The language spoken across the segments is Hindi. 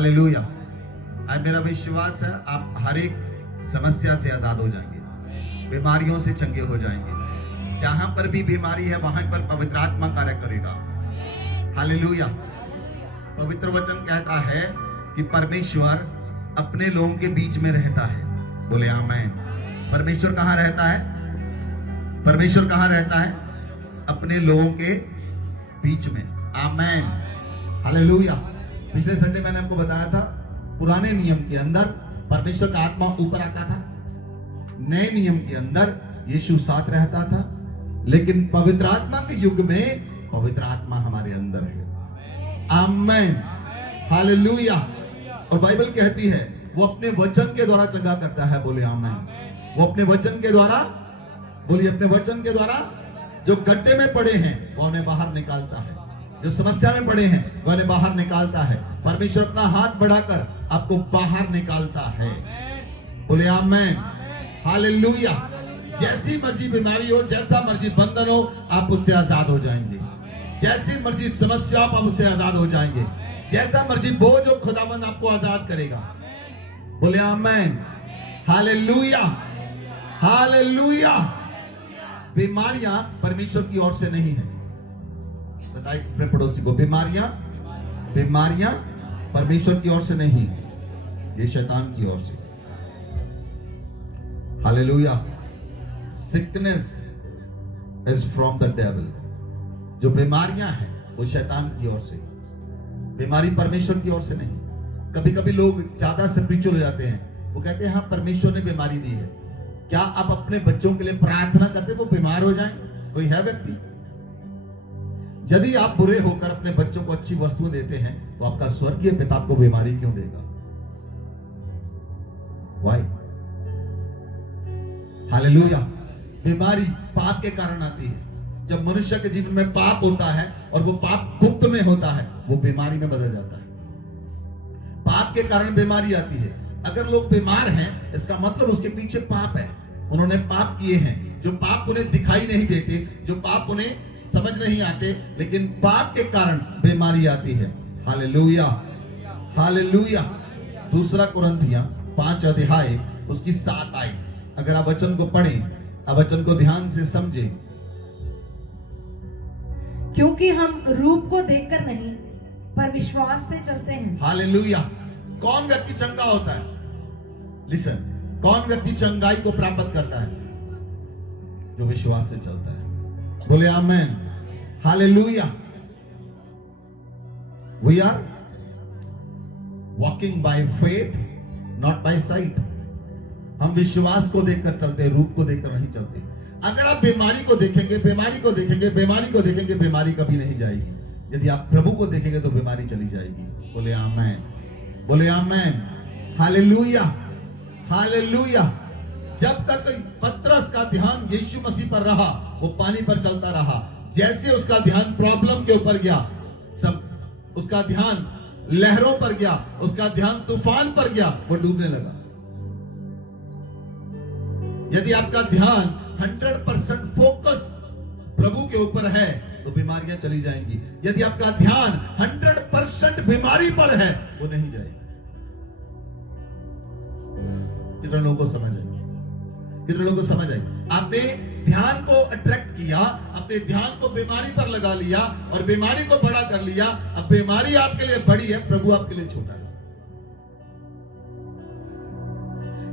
हालेलुया। आज मेरा विश्वास है आप हर एक समस्या से आजाद हो जाएंगे, बीमारियों से चंगे हो जाएंगे। जहां पर भी बीमारी है वहां पर पवित्र आत्मा कार्य करेगा। हालेलुया। पवित्र वचन कहता है कि परमेश्वर अपने लोगों के बीच में रहता है। बोले आमीन। परमेश्वर कहां रहता है? परमेश्वर कहां रहता है? अपने लोगों के बीच में। आमीन। हालेलुया। पिछले संडे मैंने आपको बताया था, पुराने नियम के अंदर परमेश्वर का आत्मा ऊपर आता था, नए नियम के अंदर यीशु साथ रहता था, लेकिन पवित्र आत्मा के युग में पवित्र आत्मा हमारे अंदर है। आमीन। हालेलुया। और बाइबल कहती है वो अपने वचन के द्वारा चंगा करता है। बोले आमीन। वो अपने वचन के द्वारा, बोलिए अपने वचन के द्वारा जो गड्ढे में पड़े हैं वो उन्हें बाहर निकालता है, जो समस्या में पड़े हैं वो उन्हें बाहर निकालता है। परमेश्वर अपना हाथ बढ़ाकर आपको बाहर निकालता है। बोले आमीन। हालेलुया। जैसी मर्जी बीमारी हो, जैसा मर्जी बंधन हो, आप उससे आजाद हो जाएंगे। जैसी मर्जी समस्या आप उससे आजाद हो जाएंगे। जैसा मर्जी बोझ हो, खुदावंद आपको आजाद करेगा। बोले आमीन। हालेलुया। हालेलुया। बीमारियां परमेश्वर की ओर से नहीं है। बताइए अपने पड़ोसी को, बीमारियां परमेश्वर की ओर से नहीं, ये शैतान की ओर से। Hallelujah. Sickness is from the devil. जो बीमारियां हैं वो शैतान की ओर से, बीमारी परमेश्वर की ओर से नहीं। कभी कभी लोग ज्यादा स्पिरिचुअल हो जाते हैं, वो कहते हैं हाँ परमेश्वर ने बीमारी दी है। क्या आप अपने बच्चों के लिए प्रार्थना करते वो बीमार हो जाएं? कोई है व्यक्ति? यदि आप बुरे होकर अपने बच्चों को अच्छी वस्तुएं देते हैं तो आपका स्वर्गीय पिता आपको बीमारी क्यों देगा? Why? हालेलुया। बीमारी पाप के कारण आती है। जब मनुष्य के जीवन में पाप होता है और वो पाप गुप्त में होता है, वो बीमारी में बदल जाता है। पाप के कारण बीमारी आती है। अगर लोग बीमार हैं, इसका मतलब उसके पीछे पाप है। उन्होंने पाप किए हैं, जो पाप उन्हें दिखाई नहीं देते, जो पाप उन्हें समझ नहीं आते, लेकिन पाप के कारण बीमारी आती है। हालेलुया। हालेलुया। दूसरा कुरिन्थियों 5 अध्याय उसकी 7 आयत, अगर आप वचन को पढ़ें, आप वचन को ध्यान से समझें। क्योंकि हम रूप को देखकर नहीं पर विश्वास से चलते हैं। हालेलुया। कौन व्यक्ति चंगा होता है? लिसन, कौन व्यक्ति चंगाई को प्राप्त करता है? जो विश्वास से चलता है। बोले आमीन। Hallelujah. We are walking by faith not by sight. हम विश्वास को देखकर चलते हैं, रूप को देखकर नहीं चलते। अगर आप बीमारी को देखेंगे, बीमारी को देखेंगे, बीमारी को देखेंगे, बीमारी कभी नहीं जाएगी। यदि आप प्रभु को देखेंगे तो बीमारी चली जाएगी। बोले आमीन। बोले आमीन। हालेलुया। हालेलुया। जब तक पतरस का ध्यान यीशु मसीह पर रहा, वो पानी पर चलता रहा। जैसे उसका ध्यान प्रॉब्लम के ऊपर गया, सब उसका ध्यान लहरों पर गया, उसका ध्यान तूफान पर गया, वो डूबने लगा। यदि आपका ध्यान 100% फोकस प्रभु के ऊपर है तो बीमारियां चली जाएंगी। यदि आपका ध्यान 100% बीमारी पर है, वो नहीं जाएगी। कितने लोगों को समझ आई? कितने लोगों को समझ आई? आपने ध्यान को अट्रैक्ट किया, अपने ध्यान को बीमारी पर लगा लिया और बीमारी को बड़ा कर लिया। अब बीमारी आपके लिए बड़ी है, प्रभु आपके लिए छोटा है।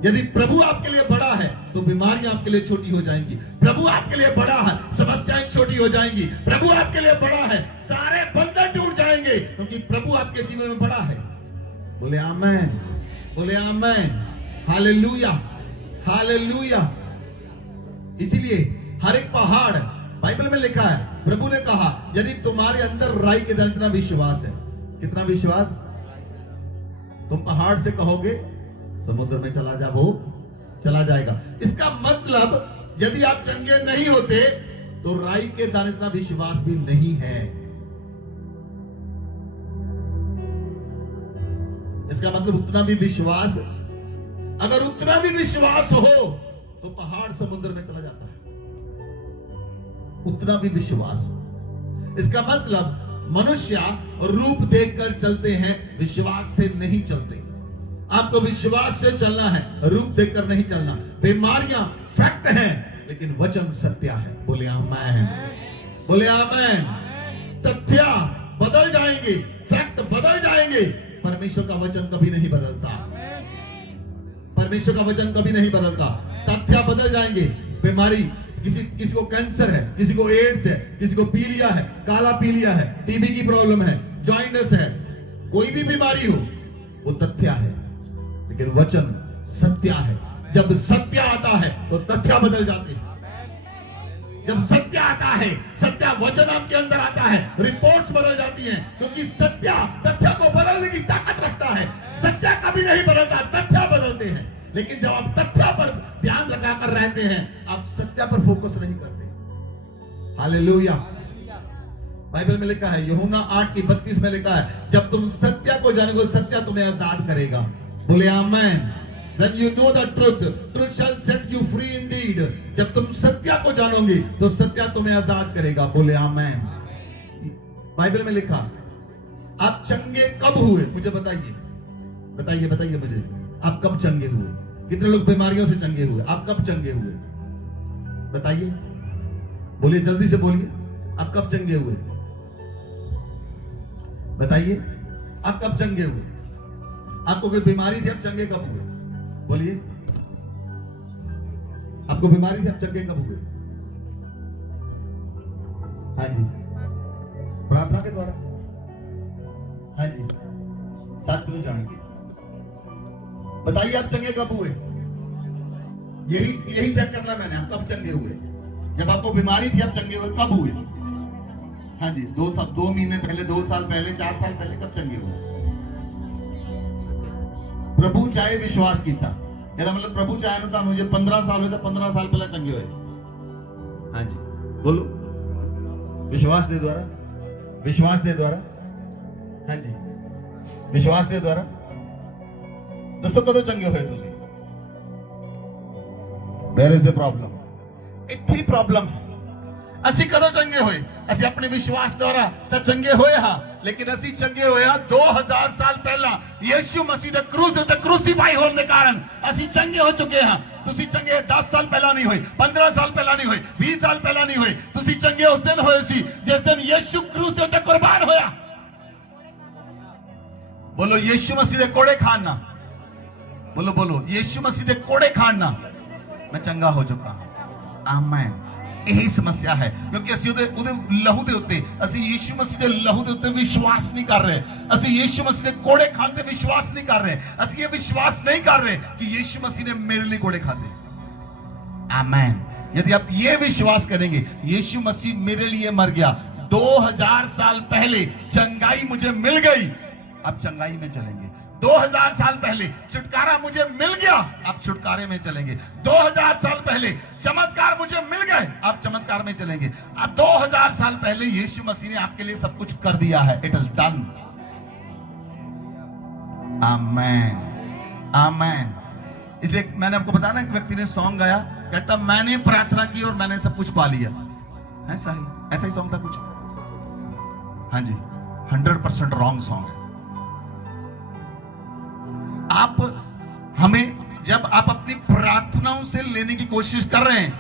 यदि प्रभु आपके लिए बड़ा है तो बीमारियां आपके लिए छोटी हो जाएंगी। प्रभु आपके लिए बड़ा है, समस्याएं छोटी हो जाएंगी। प्रभु आपके लिए बड़ा है, सारे बंधन टूट जाएंगे, क्योंकि प्रभु आपके जीवन में बड़ा है। बोले आमीन। बोले आमीन। हालेलुया। हालेलुया। इसीलिए हर एक पहाड़, बाइबल में लिखा है, प्रभु ने कहा यदि तुम्हारे अंदर राई के दाने इतना विश्वास है, कितना विश्वास, तुम पहाड़ से कहोगे समुद्र में चला जा, वो चला जाएगा। इसका मतलब यदि आप चंगे नहीं होते तो राई के दाने इतना विश्वास भी नहीं है। इसका मतलब उतना भी विश्वास, अगर उतना भी विश्वास हो तो पहाड़ समुद्र में चला जाता है। उतना भी विश्वास। इसका मतलब मनुष्य रूप देखकर चलते हैं, विश्वास से नहीं चलते। आपको विश्वास से चलना है, रूप देखकर नहीं चलना। बीमारियां फैक्ट है, लेकिन वचन सत्य है। बोले आमीन, बोले आमीन। तथ्य बदल जाएंगे, फैक्ट बदल जाएंगे, परमेश्वर का वचन कभी नहीं बदलता। परमेश्वर का वचन कभी नहीं बदलता। तथ्य बदल जाएंगे। बीमारी, किसी को कैंसर है, किसी को एड्स है, किसी को पीलिया है, काला पीलिया है, टीबी की प्रॉब्लम है, जॉइंटस है, कोई भी बीमारी हो, वो तथ्य है, लेकिन वचन सत्य है। जब सत्य आता है तो तथ्य बदल जाते हैं। जब सत्य आता है, सत्य वचन आपके अंदर आता है, रिपोर्ट्स बदल जाती हैं, क्योंकि सत्य तथ्य को बदलने की ताकत रखता है। सत्य कभी नहीं बदलता, तथ्य बदलते हैं। लेकिन जब आप तथ्य पर ध्यान लगाकर रहते हैं, आप सत्य पर फोकस नहीं करते। हालेलुया। बाइबल में लिखा है, यूहन्ना 8:32 में लिखा है, जब तुम सत्य को जानोगे, सत्य तुम्हें आजाद करेगा। बोले आमीन। When you know the truth, truth shall set you free indeed. जब तुम सत्य को जानोगे तो सत्य तुम्हें आजाद करेगा। बोले आमीन। बाइबल में लिखा, आप चंगे कब हुए? मुझे बताइए, बताइए, बताइए मुझे, आप कब चंगे हुए? कितने लोग बीमारियों से चंगे हुए? आप कब चंगे हुए? बताइए, बोलिए, जल्दी से बोलिए, आप कब चंगे हुए? बताइए, आप कब चंगे हुए? आपको कोई बीमारी थी, आप चंगे कब हुए? बोलिए, आपको बीमारी थी, आप चंगे कब हुए? हाँ जी, प्रार्थना के द्वारा। हाँ जी, सच में जान के बताइए, आप चंगे कब हुए? यही चेक करना मैंने, आप कब चंगे हुए? जब आपको बीमारी थी, आप चंगे हुए कब हुए? हाँ जी, 2 महीने पहले, 2 साल पहले, 4 साल पहले, कब चंगे हुए? प्रभु चाहे विश्वास कीता, मेरा मतलब प्रभु चाहे ना, मुझे 15 साल हुए तो 15 साल पहले चंगे हुए। हाँ जी, बोलो, विश्वास दे द्वारा, विश्वास दे द्वारा। हाँ जी, विश्वास दे द्वारा। दसो कदों चंगे होए तुसी? Where is the problem? इतनी प्रॉब्लम है। ਅਸੀਂ ਕਦੋਂ ਚੰਗੇ ਹੋਏ? ਅਸੀਂ ਆਪਣੇ ਵਿਸ਼ਵਾਸ ਦੁਆਰਾ ਤਾਂ ਚੰਗੇ ਹੋਏ ਹਾਂ, ਲੇਕਿਨ ਅਸੀਂ ਚੰਗੇ ਹੋਏ ਹਾਂ 2000 ਸਾਲ ਪਹਿਲਾਂ ਯਿਸੂ ਮਸੀਹ ਦੇ ਕਰੂਸ ਦੇ ਉੱਤੇ ਕ੍ਰੂਸੀਫਾਈ ਹੋਣ ਦੇ ਕਾਰਨ ਅਸੀਂ ਚੰਗੇ ਹੋ ਚੁੱਕੇ ਹਾਂ। ਤੁਸੀਂ ਚੰਗੇ 10 ਸਾਲ ਪਹਿਲਾਂ ਨਹੀਂ ਹੋਏ, 15 ਸਾਲ ਪਹਿਲਾਂ ਨਹੀਂ ਹੋਏ, 20 ਸਾਲ ਪਹਿਲਾਂ ਨਹੀਂ ਹੋਏ। ਤੁਸੀਂ ਚੰਗੇ ਉਸ ਦਿਨ ਹੋਏ ਸੀ ਜਿਸ ਦਿਨ ਯਿਸੂ ਕਰੂਸ ਦੇ ਉੱਤੇ ਕੁਰਬਾਨ ਹੋਇਆ। ਬੋਲੋ, ਯਿਸੂ ਮਸੀਹ ਦੇ ਕੋੜੇ ਖਾਣ ਨਾਲ, ਬੋਲੋ ਬੋਲੋ, ਯਿਸੂ ਮਸੀਹ ਦੇ ਕੋੜੇ ਖਾਣ ਨਾਲ ਮੈਂ ਚੰਗਾ ਹੋ ਚੁੱਕਾ। ਆਮੀਨ। यही समस्या है, क्योंकि ਅਸੀਂ ਉਹਦੇ ਲਹੂ ਦੇ ਉੱਤੇ, ਅਸੀਂ ਯਿਸੂ ਮਸੀਹ ਦੇ ਲਹੂ ਦੇ ਉੱਤੇ ਵਿਸ਼ਵਾਸ ਨਹੀਂ ਕਰ ਰਹੇ। ਅਸੀਂ ਯਿਸੂ ਮਸੀਹ ਦੇ ਕੋੜੇ ਖਾਣ ਤੇ ਵਿਸ਼ਵਾਸ ਨਹੀਂ ਕਰ ਰਹੇ। ਅਸੀਂ ਇਹ ਵਿਸ਼ਵਾਸ नहीं कर रहे कि यीशु मसीह ने मेरे लिए कोड़े खाते। आमीन। यदि आप ये विश्वास करेंगे, यीशु मसीह मेरे लिए मर गया, 2000 साल पहले चंगाई मुझे मिल गई, अब चंगाई में चलेंगे। 2000 साल पहले छुटकारा मुझे मिल गया, अब छुटकारे में चलेंगे। 2000 साल पहले चमत्कार मुझे मिल गए, अब चमत्कार में चलेंगे। अब 2000 साल पहले यीशु मसीह ने आपके लिए सब कुछ कर दिया है। It is done. आमीन, आमीन। इसलिए मैंने आपको बताया ना, एक व्यक्ति ने सॉन्ग गाया, कहता मैंने प्रार्थना की और मैंने सब कुछ पा लिया। ऐसा ही सॉन्ग था कुछ। हाँ जी, 100% रॉन्ग सॉन्ग है। आप हमें, जब आप अपनी प्रार्थनाओं से लेने की कोशिश कर रहे हैं,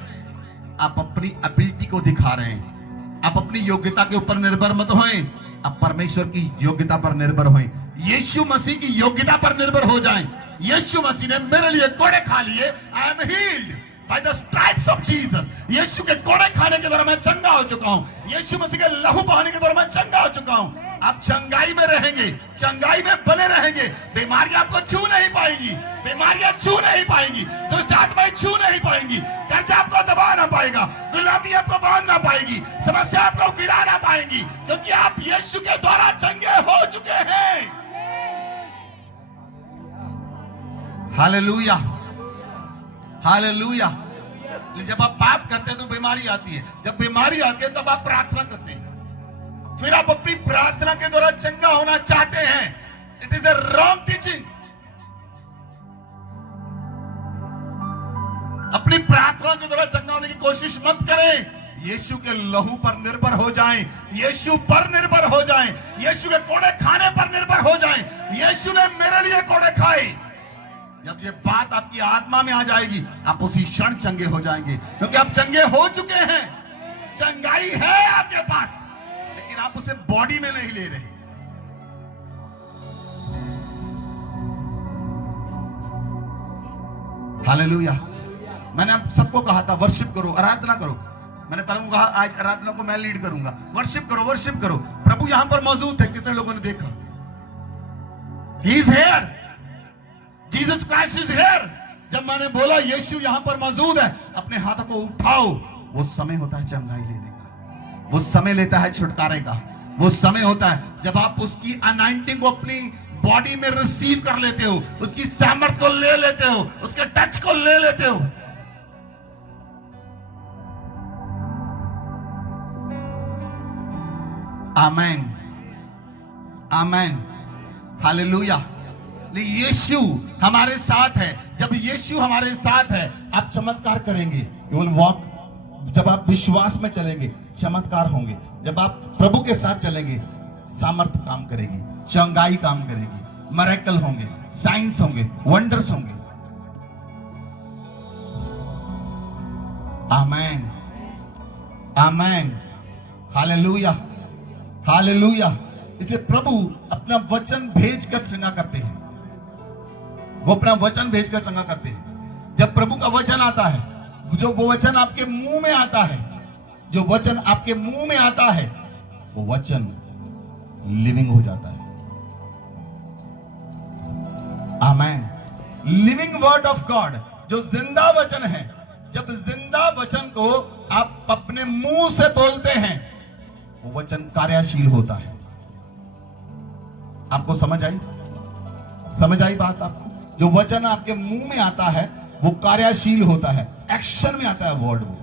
आप अपनी एबिलिटी को दिखा रहे हैं। आप अपनी योग्यता के ऊपर निर्भर मत होएं, आप परमेश्वर की योग्यता पर निर्भर होएं। यीशु मसीह की योग्यता पर निर्भर हो जाएं। यीशु मसीह ने मेरे लिए कोड़े खा लिए, I am healed by the stripes of Jesus. यीशु के कोड़े खाने के द्वारा मैं चंगा हो चुका हूं। यीशु मसीह के लहू बहाने के द्वारा मैं चंगा हो चुका हूं। आप चंगाई में रहेंगे, चंगाई में बने रहेंगे। बीमारियां आपको छू नहीं पाएंगी, बीमारियां छू नहीं पाएंगी, दुष्ट आत्माएं छू नहीं पाएंगी, कर्जा आपको दबा ना पाएगा, गुलामी आपको बांध ना पाएगी, समस्या आपको गिरा ना पाएंगी, क्योंकि आप यीशु के द्वारा चंगे हो चुके हैं। Hallelujah, hallelujah. जब आप पाप करते हैं तो बीमारी आती है, जब बीमारी आती है तब आप प्रार्थना करते हैं, फिर आप अपनी प्रार्थना के द्वारा चंगा होना चाहते हैं। It is a wrong teaching. अपनी प्रार्थना के द्वारा चंगा होने की कोशिश मत करें। यीशु के लहू पर निर्भर हो जाएं, यीशु पर निर्भर हो जाएं, यीशु के कोड़े खाने पर निर्भर हो जाएं। यीशु ने मेरे लिए कोड़े खाए। जब ये बात आपकी आत्मा में आ जाएगी, आप उसी क्षण चंगे हो जाएंगे, क्योंकि आप चंगे हो चुके हैं। चंगाई है आपके पास, लेकिन आप उसे बॉडी में नहीं ले रहे। हालेलुया। मैंने आप सबको कहा था वर्शिप करो, आराधना करो। मैंने पहले कहा आज आराधना को मैं लीड करूंगा। वर्शिप करो, वर्शिप करो। प्रभु यहां पर मौजूद है। कितने लोगों ने देखा? He is here. Jesus Christ is here. जब मैंने बोला यीशु यहां पर मौजूद है, अपने हाथों को उठाओ, वो समय होता है चंगाई लेने का, वो समय लेता है छुटकारे का, वो समय होता है जब आप उसकी अनाइंटिंग को अपनी बॉडी में रिसीव कर लेते हो, उसकी सामर्थ को ले लेते हो, उसके टच को ले लेते हो। आमेन, आमेन, हालेलुया। यीशु हमारे साथ है। जब यीशु हमारे साथ है, आप चमत्कार करेंगे। You will walk. जब आप विश्वास में चलेंगे, चमत्कार होंगे। जब आप प्रभु के साथ चलेंगे, सामर्थ काम करेगी, चंगाई काम करेगी, मिरेकल होंगे, साइंस होंगे, वंडर्स होंगे। आमेन, आमेन, हालेलुया, हालेलुया। इसलिए प्रभु अपना वचन भेजकर चंगा करते हैं। वो अपना वचन भेजकर चंगा करते हैं। जब प्रभु का वचन आता है, जो वो वचन आपके मुंह में आता है, जो वचन आपके मुंह में आता है, वो वचन लिविंग हो जाता है। आमेन। लिविंग वर्ड ऑफ गॉड, जो जिंदा वचन है। जब जिंदा वचन को आप अपने मुंह से बोलते हैं, वो वचन कार्यशील होता है। आपको समझ आई? समझ आई बात आपको? जो वचन आपके मुंह में आता है, वो कार्यशील होता है, एक्शन में आता है वर्ड। वो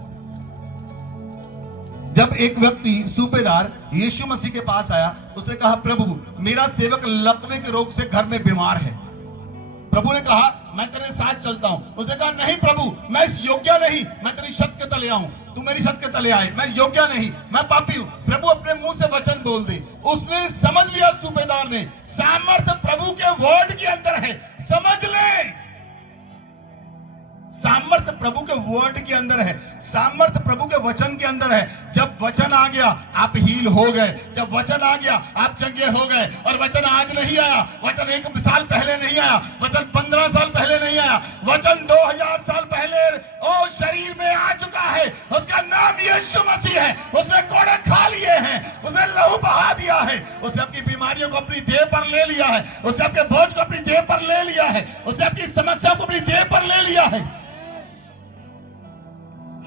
जब एक व्यक्ति सूबेदार यीशु मसीह के पास आया, उसने कहा, प्रभु मेरा सेवक लकवे के रोग से घर में बीमार है। प्रभु ने कहा, मैं तेरे साथ चलता हूं। उसने कहा, नहीं प्रभु, मैं इस योग्य नहीं, मैं तेरी छत के तले आऊं। तू मेरी छत के तले आए, मैं योग्य नहीं, मैं पापी हूं। प्रभु अपने मुंह से वचन बोल दे। उसने समझ लिया, सूबेदार ने, सामर्थ प्रभु के वर्ड के अंदर है। समझ ले, सामर्थ प्रभु के वर्ड के अंदर है, सामर्थ प्रभु के वचन के अंदर है। जब वचन आ गया, आप हील हो गए। जब वचन आ गया, आप चंगे हो गए। और वचन आज नहीं आया, वचन 1 साल पहले नहीं आया, वचन 15 साल पहले नहीं आया, वचन 2000 साल पहले ओ शरीर में आ चुका है। उसका नाम यीशु मसीह है। उसने कोड़े खा लिए हैं, उसने लहू बहा दिया है, उसने अपनी बीमारियों को अपनी देह पर ले लिया है, उसने आपके बोझ को अपनी देह पर ले लिया है, उसने आपकी समस्या को अपनी देह पर ले लिया है।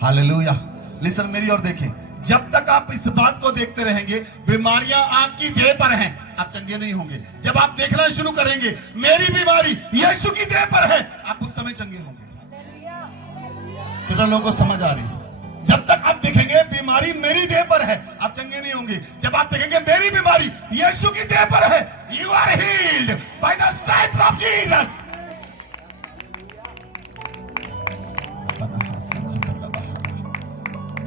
हालेलुया। लिसन, मेरी ओर देखें। जब तक आप इस बात को देखते रहेंगे, बीमारियां आपकी देह पर हैं, आप चंगे नहीं होंगे। जब आप देखना शुरू करेंगे, मेरी बीमारी यीशु की देह पर है, आप उस समय चंगे होंगे। कितना लोगों को समझ आ रही है? जब तक आप देखेंगे बीमारी मेरी देह पर है, आप चंगे नहीं होंगे। जब आप देखेंगे मेरी बीमारी यीशु की देह पर है, you are healed by the stripes of Jesus.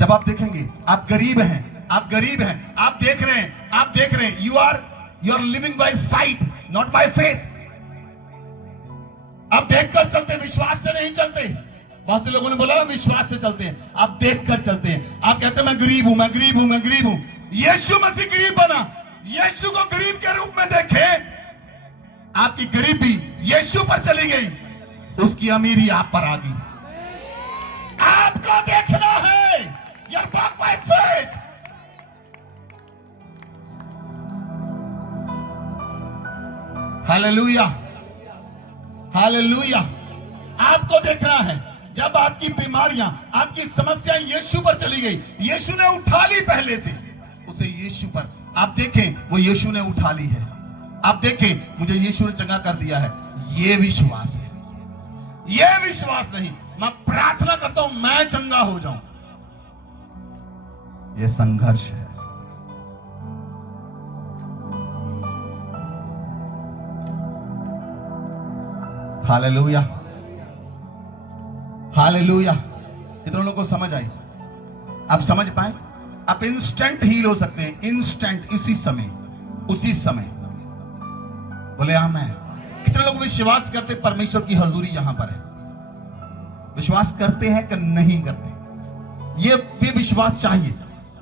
जब आप देखेंगे आप गरीब हैं, आप गरीब हैं, आप देख रहे हैं, आप देख रहे हैं, you are living by sight, not by faith. आप देखकर चलते, विश्वास से नहीं चलते। बहुत से लोगों ने बोला ना, विश्वास से चलते हैं, आप देखकर चलते हैं। आप कहते हैं मैं गरीब हूं, मैं गरीब हूं, मैं गरीब हूं। यीशु मसीह गरीब बना। यीशु को गरीब के रूप में देखे, आपकी गरीबी यीशु पर चली गई, उसकी अमीरी आप पर आ गई। आपको देखना है, you're walk by faith. Hallelujah, hallelujah. आपको देखना है, जब आपकी बीमारियां, आपकी समस्या यीशु पर चली गई, यीशु ने उठा ली पहले से, उसे यीशु पर आप देखें, वो यीशु ने उठा ली है। आप देखें, मुझे यीशु ने चंगा कर दिया है। ये विश्वास है, ये विश्वास नहीं मैं प्रार्थना करता हूं मैं चंगा हो जाऊं। ये संघर्ष है। Hallelujah, hallelujah. कितने लोगों को समझ आई? आप समझ पाए? आप इंस्टेंट हील हो सकते हैं, इंस्टेंट, उसी समय। बोले आमीन। कितने लोग विश्वास करते परमेश्वर की हजूरी यहां पर है? विश्वास करते हैं कि नहीं करते? ये भी विश्वास चाहिए।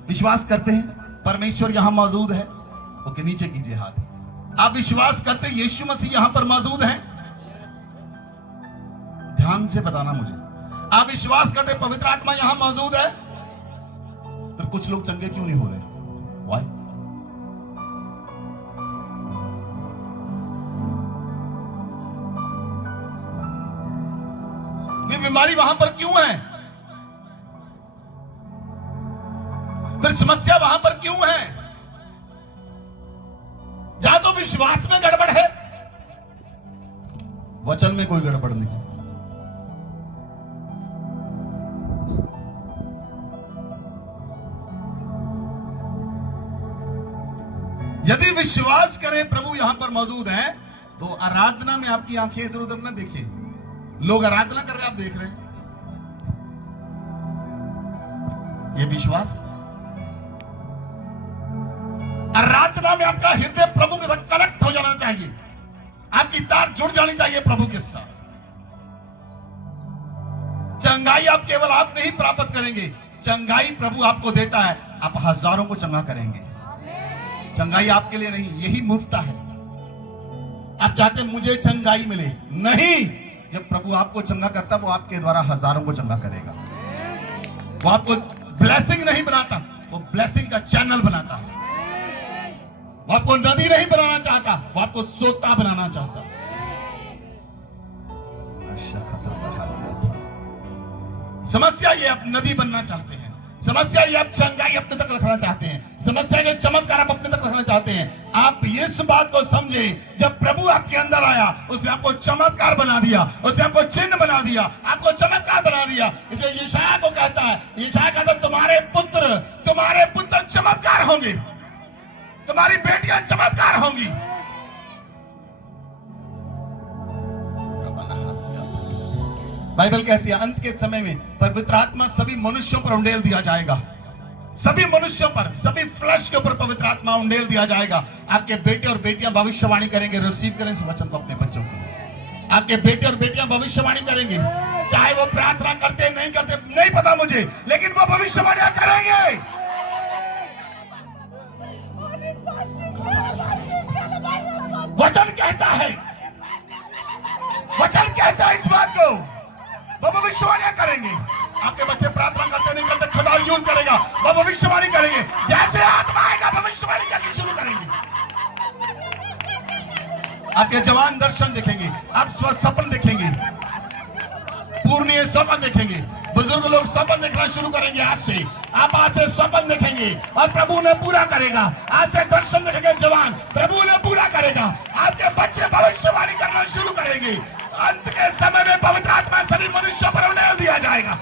विश्वास करते हैं परमेश्वर यहां मौजूद है? ओके, नीचे कीजिए हाथ। आप विश्वास करते हैं यीशु मसीह यहां पर मौजूद है? ध्यान से बताना मुझे। आप विश्वास करते हैं पवित्र आत्मा यहां मौजूद है? तो कुछ लोग चंगे क्यों नहीं हो रहे? Why? ये बीमारी वहां पर क्यों है? फिर समस्या वहां पर क्यों है? या तो विश्वास में गड़बड़ है, वचन में कोई गड़बड़ नहीं। यदि विश्वास करें प्रभु यहां पर मौजूद है, तो आराधना में आपकी आंखें इधर उधर ना देखें। लोग आराधना कर रहे हैं, आप देख रहे हैं, ये विश्वास। आराधना में आपका हृदय प्रभु के साथ कनेक्ट हो जाना चाहिए, आपकी तार जुड़ जानी चाहिए प्रभु के साथ। चंगाई आप केवल आप नहीं प्राप्त करेंगे, चंगाई प्रभु आपको देता है, आप हजारों को चंगा करेंगे। चंगाई आपके लिए नहीं, यही मूर्खता है। आप चाहते मुझे चंगाई मिले, नहीं। जब प्रभु आपको चंगा करता, वो आपके द्वारा हजारों को चंगा करेगा। वो आपको ब्लेसिंग नहीं बनाता, वो ब्लेसिंग का चैनल बनाता है। वो आपको नदी नहीं बनाना चाहता, वो आपको सोता बनाना चाहता। समस्या ये आप नदी बनना चाहते हैं, समस्या ये आप चंगाई अपने तक रखना चाहते हैं, समस्या ये चमत्कार आप अपने तक रखना चाहते हैं। आप इस बात को समझे, जब प्रभु आपके अंदर आया, उसने आपको चमत्कार बना दिया, उसने आपको चिन्ह बना दिया, आपको चमत्कार बना दिया। इसलिए यशायाह को कहता है, यशायाह कहता है तुम्हारे पुत्र चमत्कार होंगे, तुम्हारी बेटियां चमत्कार होंगी। बाइबल कहती है अंत के समय में पवित्र आत्मा सभी मनुष्यों पर उंडेल दिया जाएगा, सभी मनुष्यों पर, सभी फ्लैश के ऊपर पवित्र आत्मा उंडेल दिया जाएगा। आपके बेटे और बेटियां भविष्यवाणी करेंगे। रिसीव करें इस वचन को अपने बच्चों को। आपके बेटे और बेटियां भविष्यवाणी करेंगे, चाहे वो प्रार्थना करते नहीं करते नहीं पता मुझे, लेकिन वो भविष्यवाणियां करेंगे। वचन कहता है इस बात को, वो भविष्यवाणियां करेंगे। आपके बच्चे प्रार्थना करते नहीं करते, खुदा यूज करेगा, वो भविष्यवाणी करेंगे। जैसे आत्मा आएगा वभविष्यवाणी करनी शुरू करेंगे। आपके जवान दर्शन देखेंगे, आप सपन देखेंगे, पूर्णीय सपन देखेंगे। बुजुर्ग लोग सपन देखना शुरू करेंगे। आज से आप आज से सपन देखेंगे और प्रभु ने पूरा करेगा। आज से दर्शन देखेंगे जवान, प्रभु ने पूरा करेगा। आपके बच्चे भविष्यवाणी करना शुरू करेंगे। अंत के समय में पवित्र आत्मा सभी मनुष्यों पर उंडेल दिया जाएगा।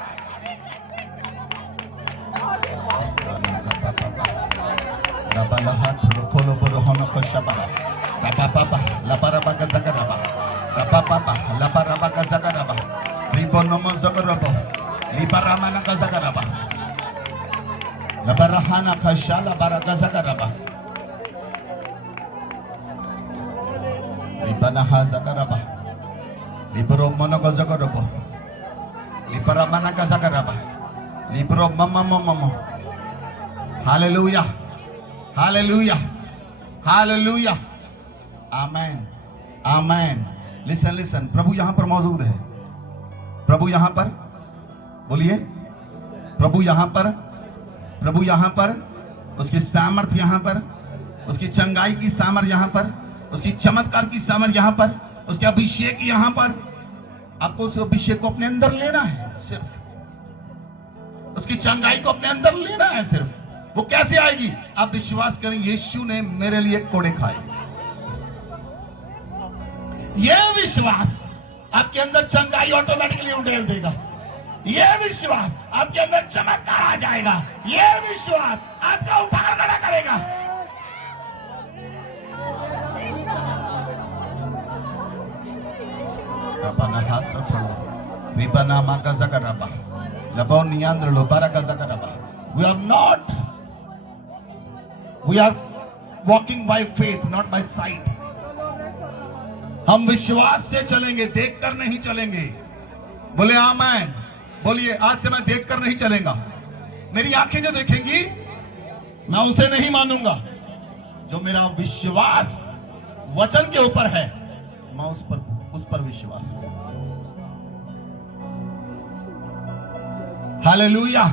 Libro monogo zagorobo, libra manaka zagaraba, libro mama. Hallelujah, hallelujah, hallelujah, amen, amen. Listen. प्रभु यहां पर मौजूद है। प्रभु यहां पर, बोलिए प्रभु यहां पर, उसकी सामर्थ यहां पर, उसकी चंगाई की सामर्थ यहां पर, उसकी चमत्कार की सामर्थ यहां पर, उसके अभिषेक यहां पर। आपको उस अभिषेक को अपने अंदर लेना है, सिर्फ उसकी चंगाई को अपने अंदर लेना है सिर्फ। वो कैसे आएगी? आप विश्वास करें, यीशु ने मेरे लिए कोड़े खाए। यह विश्वास आपके अंदर चंगाई ऑटोमेटिकली उंडेल देगा। यह विश्वास आपके अंदर चमत्कार आ जाएगा। यह विश्वास आपका उद्धार खड़ा करेगा। We are not, we are walking by faith, not by sight. हम विश्वास से चलेंगे, देखकर नहीं चलेंगे। बोले आमीन। बोलिए, आज से मैं देखकर नहीं चलेगा। मेरी आंखें जो देखेंगी मैं उसे नहीं मानूंगा। जो मेरा विश्वास वचन के ऊपर है मैं उस पर विश्वास करूंगा। Hallelujah,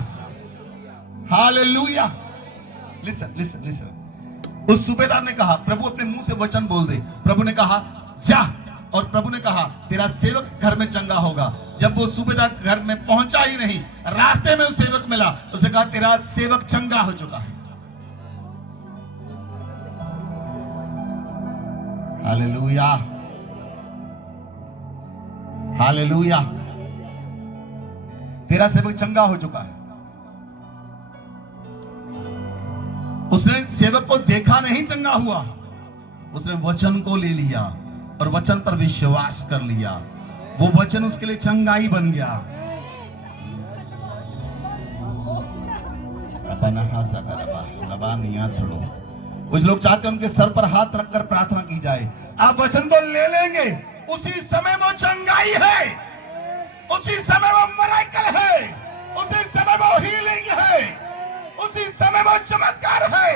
hallelujah. Listen listen listen. उस सूबेदार ने कहा, प्रभु अपने मुंह से वचन बोल दे। प्रभु ने कहा जा, और प्रभु ने कहा तेरा सेवक घर में चंगा होगा। जब वो सूबेदार घर में पहुंचा ही नहीं, रास्ते में उस सेवक मिला, उसने कहा तेरा सेवक चंगा हो चुका है। Hallelujah, hallelujah. तेरा सेवक चंगा हो चुका है। उसने सेवक को देखा नहीं चंगा हुआ, उसने वचन को ले लिया और वचन पर विश्वास कर लिया। वो वचन उसके लिए चंगाई बन गया। कुछ लोग चाहते हैं उनके सर पर हाथ रखकर प्रार्थना की जाए। आप वचन को ले लेंगे, उसी समय वो चंगाई है, उसी समय वो मिरेकल है, उसी समय वो हीलिंग है, उसी समय वो चमत्कार है,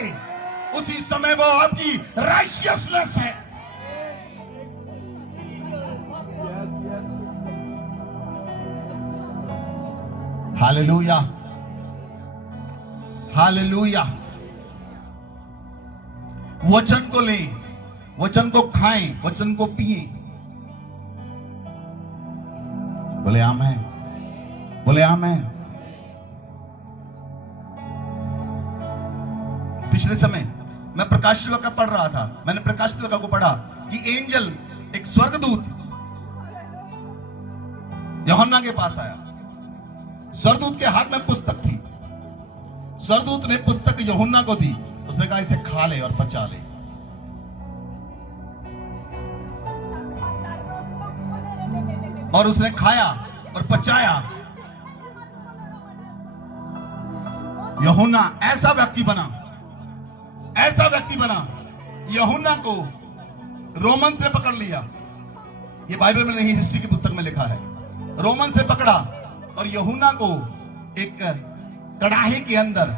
उसी समय वो आपकी राइशियसनेस है। Hallelujah, hallelujah. वचन को लें, वचन को खाएं, वचन को पिएं। बोले आमीन, बोले आमीन। पिछले समय मैं प्रकाश का पढ़ रहा था। मैंने प्रकाश को पढ़ा कि एंजल, एक स्वर्गदूत यूहन्ना के पास आया। स्वर्गदूत के हाथ में पुस्तक थी। स्वर्गदूत ने पुस्तक यूहन्ना को दी। उसने कहा इसे खा ले और पचा ले। और उसने खाया और पचाया। यूहन्ना ऐसा व्यक्ति बना, ऐसा व्यक्ति बना। यूहन्ना को रोमन्स ने पकड़ लिया। ये बाइबल में नहीं, हिस्ट्री की पुस्तक में लिखा है। रोमन से पकड़ा और यूहन्ना को एक कड़ाही के अंदर,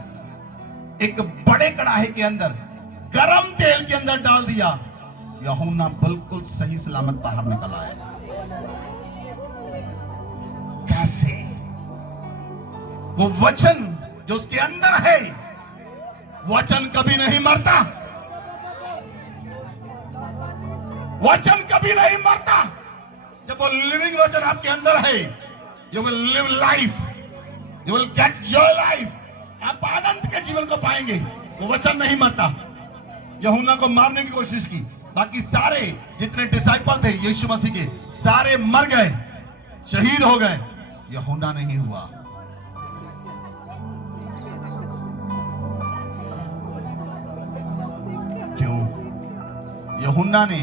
एक बड़े कड़ाही के अंदर गरम तेल के अंदर डाल दिया। यूहन्ना बिल्कुल सही सलामत बाहर निकल आया। कैसे? वो वचन जो उसके अंदर है, वचन कभी नहीं मरता। वचन कभी नहीं मरता। जब वो लिविंग वचन आपके अंदर है, you will live life, you will get your life. आप आनंद के जीवन को पाएंगे। वो वचन नहीं मरता। यूहन्ना को मारने की कोशिश की, बाकी सारे जितने डिसाइपल थे यीशु मसीह के, सारे मर गए, शहीद हो गए। यूहन्ना नहीं हुआ। क्यों? यूहन्ना ने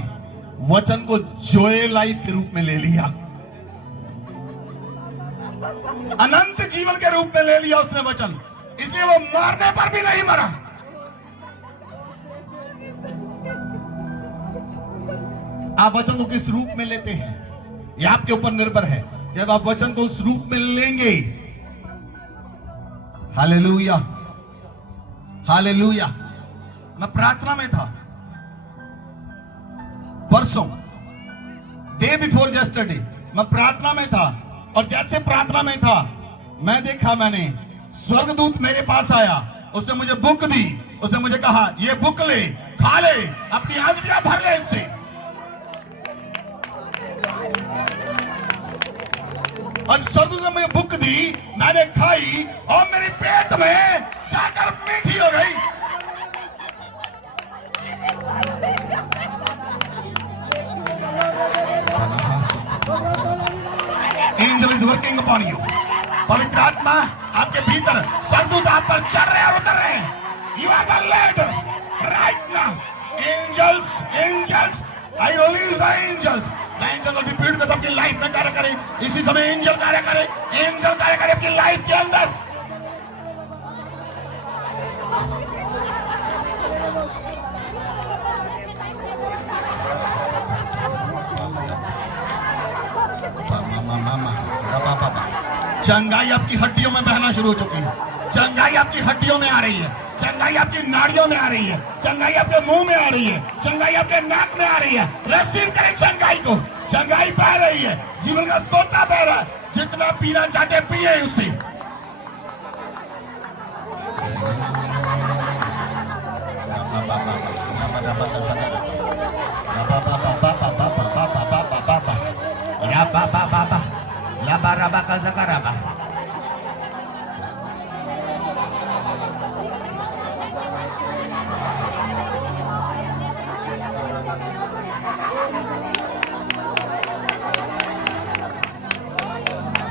वचन को जोए लाइफ के रूप में ले लिया, अनंत जीवन के रूप में ले लिया उसने वचन। इसलिए वो मारने पर भी नहीं मरा। आप वचन को किस रूप में लेते हैं यह आपके ऊपर निर्भर है। जब आप वचन को उस रूप में लेंगे, हालेलुया, हालेलुया। मैं प्रार्थना में था परसों, डे बिफोर यस्टरडे, मैं प्रार्थना में था। और जैसे प्रार्थना में था, मैंने स्वर्गदूत मेरे पास आया। उसने मुझे बुक दी। उसने मुझे कहा ये बुक ले, खा ले, अपनी आंतियां भर ले इससे। और स्वर्गदूत ने मुझे बुक दी, मैंने खाई और मेरे पेट में जाकर मीठी हो गई। Angel is working upon you. पवित्र आत्मा आपके भीतर, स्वर्गदूत आप पर चढ़ रहे और उतर रहे हैं। You are the leader right now. Angels, angels, I release the angels. Angel will be built कर आपकी लाइफ में कार्य करे। इसी समय एंजल कार्य करे, एंजल कार्य करे आपकी लाइफ के अंदर। चंगाई आपकी हड्डियों में बहना शुरू हो चुकी है, चंगाई आपकी हड्डियों में आ रही है, चंगाई आपकी नाड़ियों में आ रही है, चंगाई आपके मुंह में आ रही है, चंगाई आपके नाक में आ रही है। रिसीव करें चंगाई को, चंगाई बह रही है, जीवन का सोता बह रहा है। जितना पीना चाहते पिए उसे।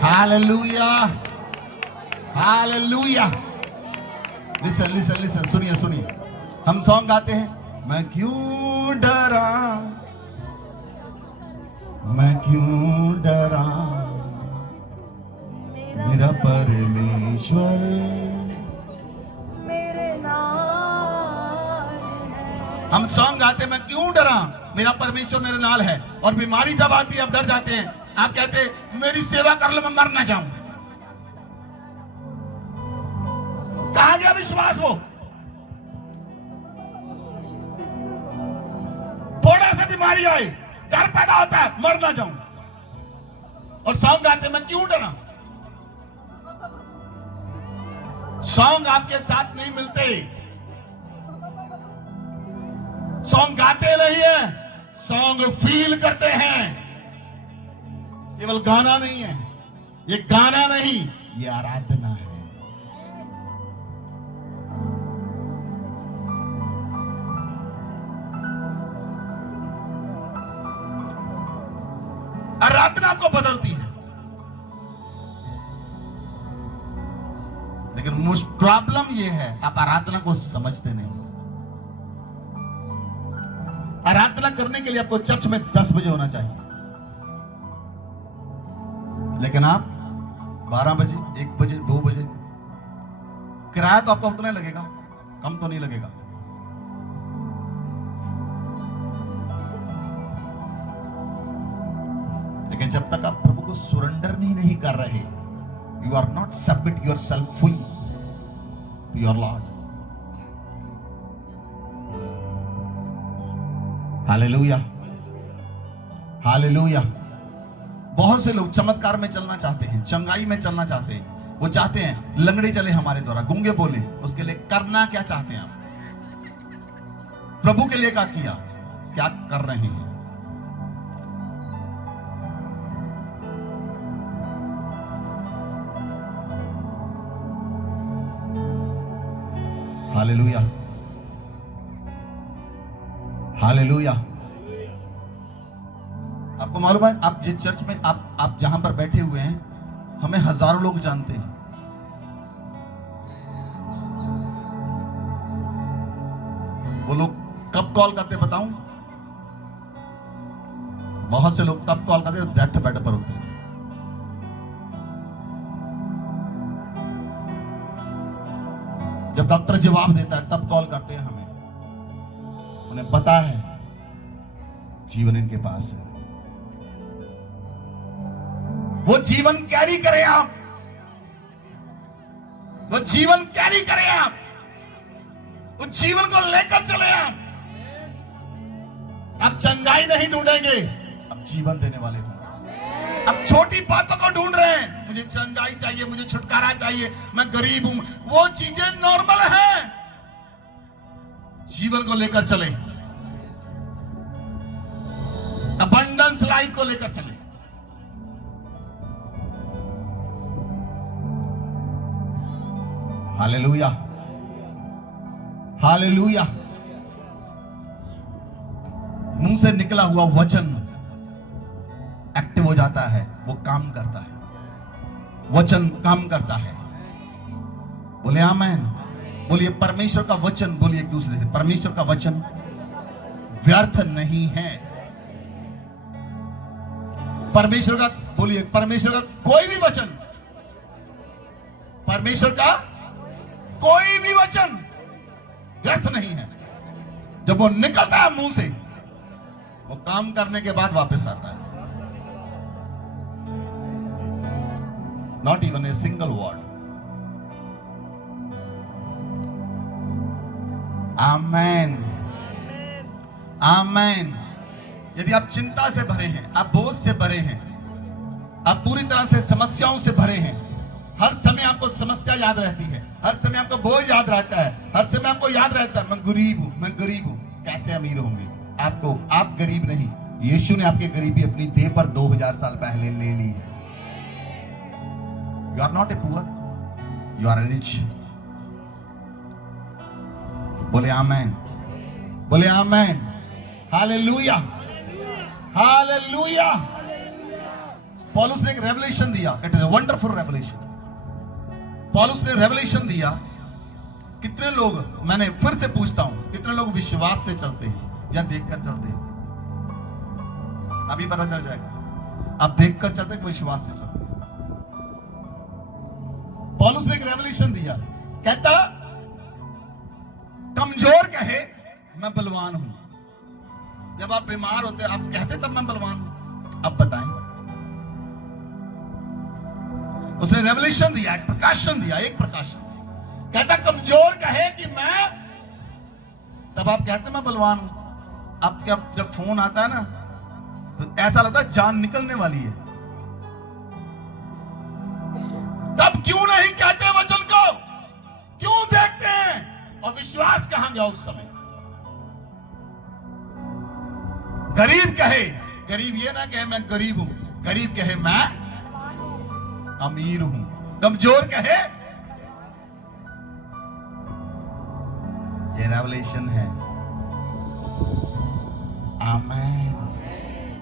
Hallelujah, Hallelujah. Listen, listen, listen. सुनिए सुनिए, हम सॉन्ग गाते हैं, मैं क्यों डरा, मैं क्यों डरा, मेरा परमेश्वर मेरे नाल है। हम सॉन्ग गाते हैं, मैं क्यों डरा, मेरा परमेश्वर मेरे नाल है। और बीमारी जब आती है आप डर जाते हैं, आप कहते हैं मेरी सेवा कर लो, मैं मर ना जाऊं। कहां गया विश्वास? वो थोड़ा सा बीमारी आए डर पैदा होता है, मर ना जाऊं। और सॉन्ग गाते मैं क्यों डरा। सॉन्ग आपके साथ नहीं मिलते, सॉन्ग गाते नहीं है, सॉन्ग फील करते हैं। केवल गाना नहीं है, ये गाना नहीं, ये आराधना है। आराधना आपको बदलती है। लेकिन प्रॉब्लम ये है, आप आराधना को समझते नहीं। आराधना करने के लिए आपको चर्च में 10 बजे होना चाहिए, लेकिन आप 12 बजे, 1 बजे, 2 बजे। किराया तो आपका उतना ही लगेगा, कम तो नहीं लगेगा। लेकिन जब तक आप प्रभु को सुरेंडर नहीं कर रहे, you are not submit yourself full to your lord. Hallelujah, hallelujah. बहुत से लोग चमत्कार में चलना चाहते हैं, चंगाई में चलना चाहते हैं। वो चाहते हैं लंगड़े चले हमारे द्वारा, गूंगे बोले। उसके लिए करना क्या चाहते हैं आप? प्रभु के लिए क्या किया, क्या कर रहे हैं? Hallelujah, hallelujah. आपको मालूम है, आप जिस चर्च में आप जहां पर बैठे हुए हैं, हमें हजारों लोग जानते हैं। वो लोग कब कॉल करते बताऊं? बहुत से लोग कब कॉल करते, डेथ बेड पर होते हैं। जब डॉक्टर जवाब देता है तब कॉल करते हैं हमें। उन्हें पता है जीवन इनके पास है। वो जीवन कैरी करें आप, वो जीवन कैरी करें आप, उस जीवन को लेकर चले आप। अब चंगाई नहीं ढूंढेंगे, अब जीवन देने वाले होंगे। अब छोटी बातों को ढूंढ रहे हैं, मुझे चंगाई चाहिए, मुझे छुटकारा चाहिए, मैं गरीब हूं। वो चीजें नॉर्मल है। जीवन को लेकर चले, अबंडेंस लाइफ को लेकर चले। Hallelujah, hallelujah. मुंह से निकला हुआ वचन एक्टिव हो जाता है, वो काम करता है, वचन काम करता है। बोले आमेन। बोलिए परमेश्वर का वचन, बोलिए एक दूसरे से, परमेश्वर का वचन व्यर्थ नहीं है। परमेश्वर का, बोलिए परमेश्वर का कोई भी वचन, परमेश्वर का कोई भी वचन व्यर्थ नहीं है। जब वो निकलता है मुंह से, वो काम करने के बाद वापस आता है। Not even a single word. Amen. Amen. यदि आप चिंता से भरे हैं, आप बोझ से भरे हैं, आप पूरी तरह से समस्याओं से भरे हैं, हर समय आपको समस्या याद रहती है, हर समय आपको बोझ याद रहता है, हर समय आपको याद रहता है मैं गरीब हूं, मैं गरीब हूं, कैसे अमीर होंगे? आप गरीब नहीं, यीशु ने आपकी गरीबी अपनी देह पर 2000 साल पहले ले ली है। You are not a poor, you are rich. बोले आमेन, बोले आमेन, हालेलुया, हालेलुया। पौलुस ने एक रेवलेशन दिया, it is a wonderful revelation. पौलुस ने रेवलेशन दिया। कितने लोग, मैंने फिर से पूछता हूं, कितने लोग विश्वास से चलते हैं या देखकर चलते हैं? अभी पता चल जाएगा, आप देखकर चलते हैं कि विश्वास से चलते हैं। पौलुस ने एक रेवलेशन दिया, कहता कमजोर कहे मैं बलवान हूं। जब आप बीमार होते आप कहते तब मैं बलवान हूं। अब बताएं, उसने रेवलेशन दिया, एक प्रकाशन दिया, एक प्रकाशन। कहता कमजोर कहे कि मैं, तब आप कहते मैं बलवान हूं। अब क्या, जब फोन आता है ना तो ऐसा लगता है जान निकलने वाली है। तब क्यों नहीं कहते वचन को? क्यों देखते हैं? और विश्वास कहां गया उस समय? गरीब कहे, गरीब ये ना कहे मैं गरीब हूं, गरीब कहे मैं अमीर हूं। कमजोर कहे, ये रेवलेशन है। आमेन,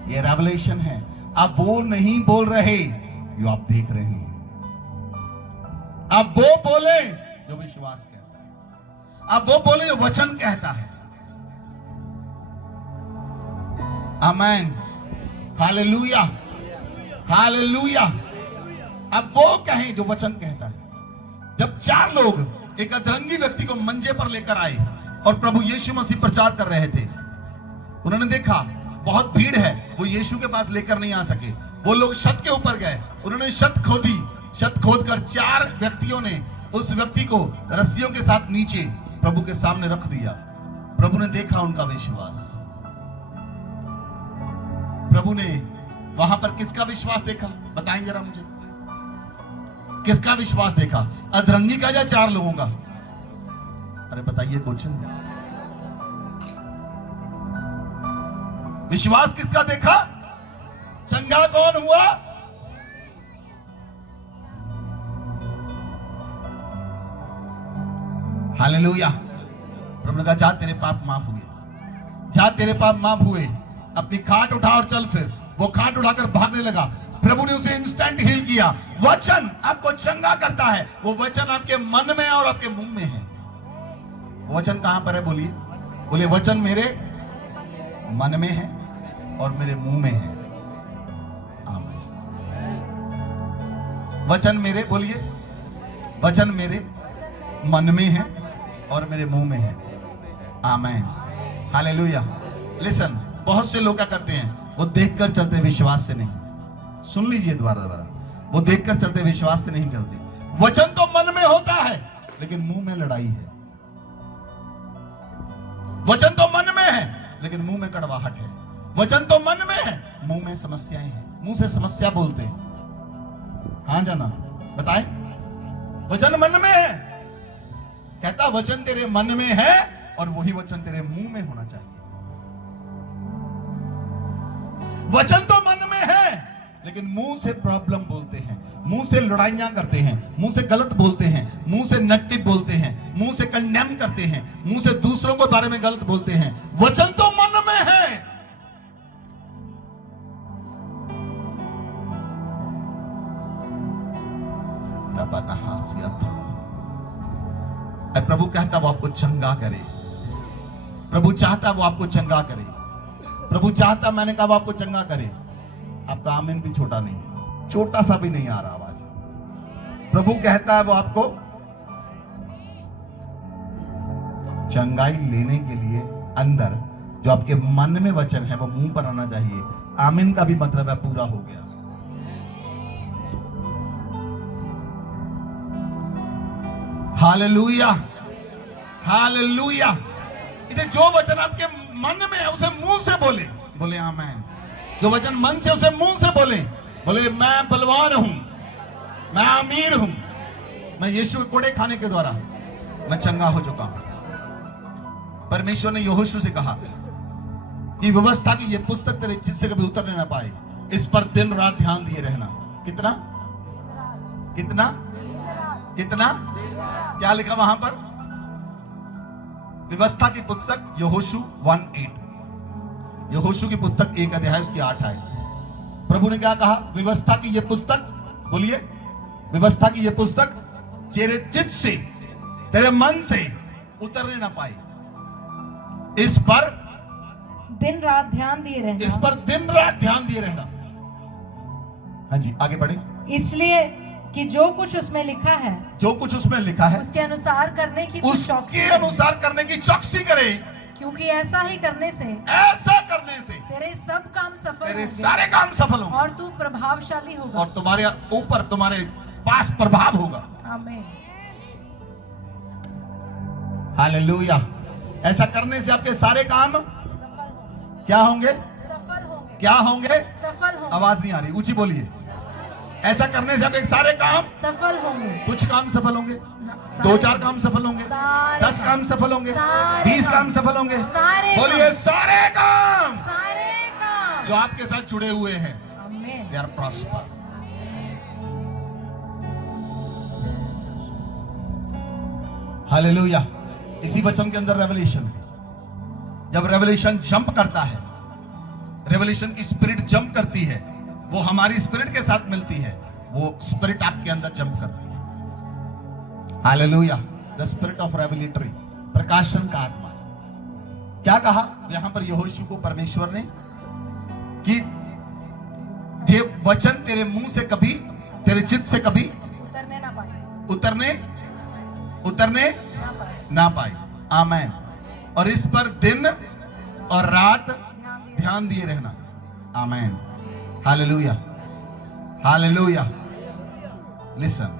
ये रेवलेशन है। अब वो नहीं बोल रहे जो आप देख रहे हैं, अब वो बोले जो विश्वास कहता है, अब वो बोले जो वचन कहता है। आमेन, हालेलुया, हालेलुया। अब वो कहें जो वचन कहता है। जब 4 लोग एक अधरंगी व्यक्ति को मंजे पर लेकर आए और प्रभु यीशु मसीह प्रचार कर रहे थे, उन्होंने देखा बहुत भीड़ है, वो यीशु के पास लेकर नहीं आ सके। वो लोग छत के ऊपर गए, उन्होंने छत खोदी, छत खोदकर 4 व्यक्तियों ने उस व्यक्ति को रस्सियों के साथ नीचे प्रभु के सामने रख दिया। प्रभु ने देखा उनका विश्वास। प्रभु ने वहां पर किसका विश्वास देखा? बताएं जरा मुझे, किसका विश्वास देखा? अधरंगी का या 4 लोगों का? अरे बताइए कुछ। विश्वास किसका देखा? चंगा कौन हुआ? हालेलुया। प्रभु ने कहा जा तेरे पाप माफ हुए, जा तेरे पाप माफ हुए, अपनी खाट उठा और चल। फिर वो खाट उठाकर भागने लगा। प्रभु ने उसे इंस्टेंट हील किया। वचन आपको चंगा करता है, वो वचन आपके मन में और आपके मुंह में है। वचन कहां पर है? बोलिए, बोलिए वचन मेरे मन में है और मेरे मुंह में है। आमीन। वचन मेरे, बोलिए वचन मेरे मन में है और मेरे मुंह में है। आमीन, हालेलुया। लिसन, बहुत से लोग क्या करते हैं? वो देखकर चलते, विश्वास से नहीं। सुन लीजिए दोबारा, वो देखकर चलते, विश्वास से नहीं चलते। वचन तो मन में होता है लेकिन मुंह में लड़ाई है। वचन तो मन में है लेकिन मुंह में कड़वाहट है। वचन तो मन में है, मुंह में समस्याएं हैं, मुंह से समस्या बोलते हैं। हाँ जाना, बताएं। वचन मन में है, कहता वचन तेरे मन में है और वही वचन तेरे मुंह में होना चाहिए। वचन तो मन में है लेकिन मुंह से प्रॉब्लम बोलते हैं, मुंह से लड़ाइयां करते हैं, मुंह से गलत बोलते हैं, मुंह से नेगेटिव बोलते हैं, मुंह से कंडेम करते हैं, मुंह से दूसरों के बारे में गलत बोलते हैं। वचन तो मन में है। प्रभु कहता वो आपको चंगा करे, प्रभु चाहता वो आपको चंगा करे, प्रभु चाहता, मैंने कहा वो आपको चंगा करे। आपका आमीन भी छोटा नहीं, छोटा सा भी नहीं आ रहा आवाज। प्रभु कहता है वो आपको चंगाई लेने के लिए अंदर जो आपके मन में वचन है वो मुंह पर आना चाहिए। आमीन का भी मतलब है पूरा हो गया। Hallelujah, hallelujah. इधर जो वचन आपके मन में है उसे मुंह से बोले, बोले आमीन। जो वचन मन से उसे मुंह से बोले, बोले मैं बलवान हूं, मैं अमीर हूं, मैं यीशु के कोड़े खाने के द्वारा मैं चंगा हो चुका हूं। परमेश्वर ने यहोशू से कहा कि व्यवस्था की यह पुस्तक तेरे चित्त से कभी उतरने ना पाए, इस पर दिन रात ध्यान दिए रहना। कितना कितना कितना क्या लिखा वहां पर? व्यवस्था की पुस्तक यहोशू 1:8, यहोशू की पुस्तक 1 अध्याय उसकी 8 आए। प्रभु ने क्या कहा? व्यवस्था की यह पुस्तक, बोलिए, व्यवस्था की यह पुस्तक तेरे चित्त से, तेरे मन से उतरने ना पाए, इस पर दिन रात ध्यान दिए रहना। इस पर दिन रात ध्यान दिए रहना। हाँ जी, आगे बढ़े। इसलिए कि जो कुछ उसमें लिखा है, जो कुछ उसमें लिखा है उसके अनुसार करने की तू चौकसी उसके करे। अनुसार करने की चौकसी करे, क्योंकि ऐसा ही करने से ऐसा करने से तेरे सब काम सफल तेरे होंगे सारे काम सफल होंगे और तू प्रभावशाली होगा। और तुम्हारे ऊपर, तुम्हारे पास प्रभाव होगा। आमीन। हालेलुया। ऐसा करने से आपके सारे काम क्या होंगे? सफल होंगे। क्या होंगे? सफल होंगे। आवाज नहीं आ रही, ऊंची बोलिए। ऐसा करने से आपके सारे काम सफल होंगे। कुछ काम सफल होंगे, सारे- 2-4 काम सफल होंगे, सारे 10 काम सफल होंगे, सारे 20 काम सफल होंगे। सारे बोलिए सारे काम सारे काम जो आपके साथ जुड़े हुए हैं, आमीन। They are prosper. हालेलुया। इसी वचन के अंदर रेवलेशन है। जब रेवलेशन जंप करता है, रेवलेशन की स्पिरिट जंप करती है, वो हमारी स्पिरिट के साथ मिलती है, वो स्पिरिट आपके अंदर जंप करती है। Hallelujah. The spirit of revelatory, प्रकाशन का आत्मा। क्या कहा यहां पर यहोशू को परमेश्वर ने कि ये वचन तेरे मुंह से कभी, तेरे चित्त से कभी उतरने ना पाए। उतरने ना पाए। ना पाए। आमीन। और इस पर दिन और रात ध्यान दिए रहना। आमीन। Hallelujah, hallelujah. लिसन,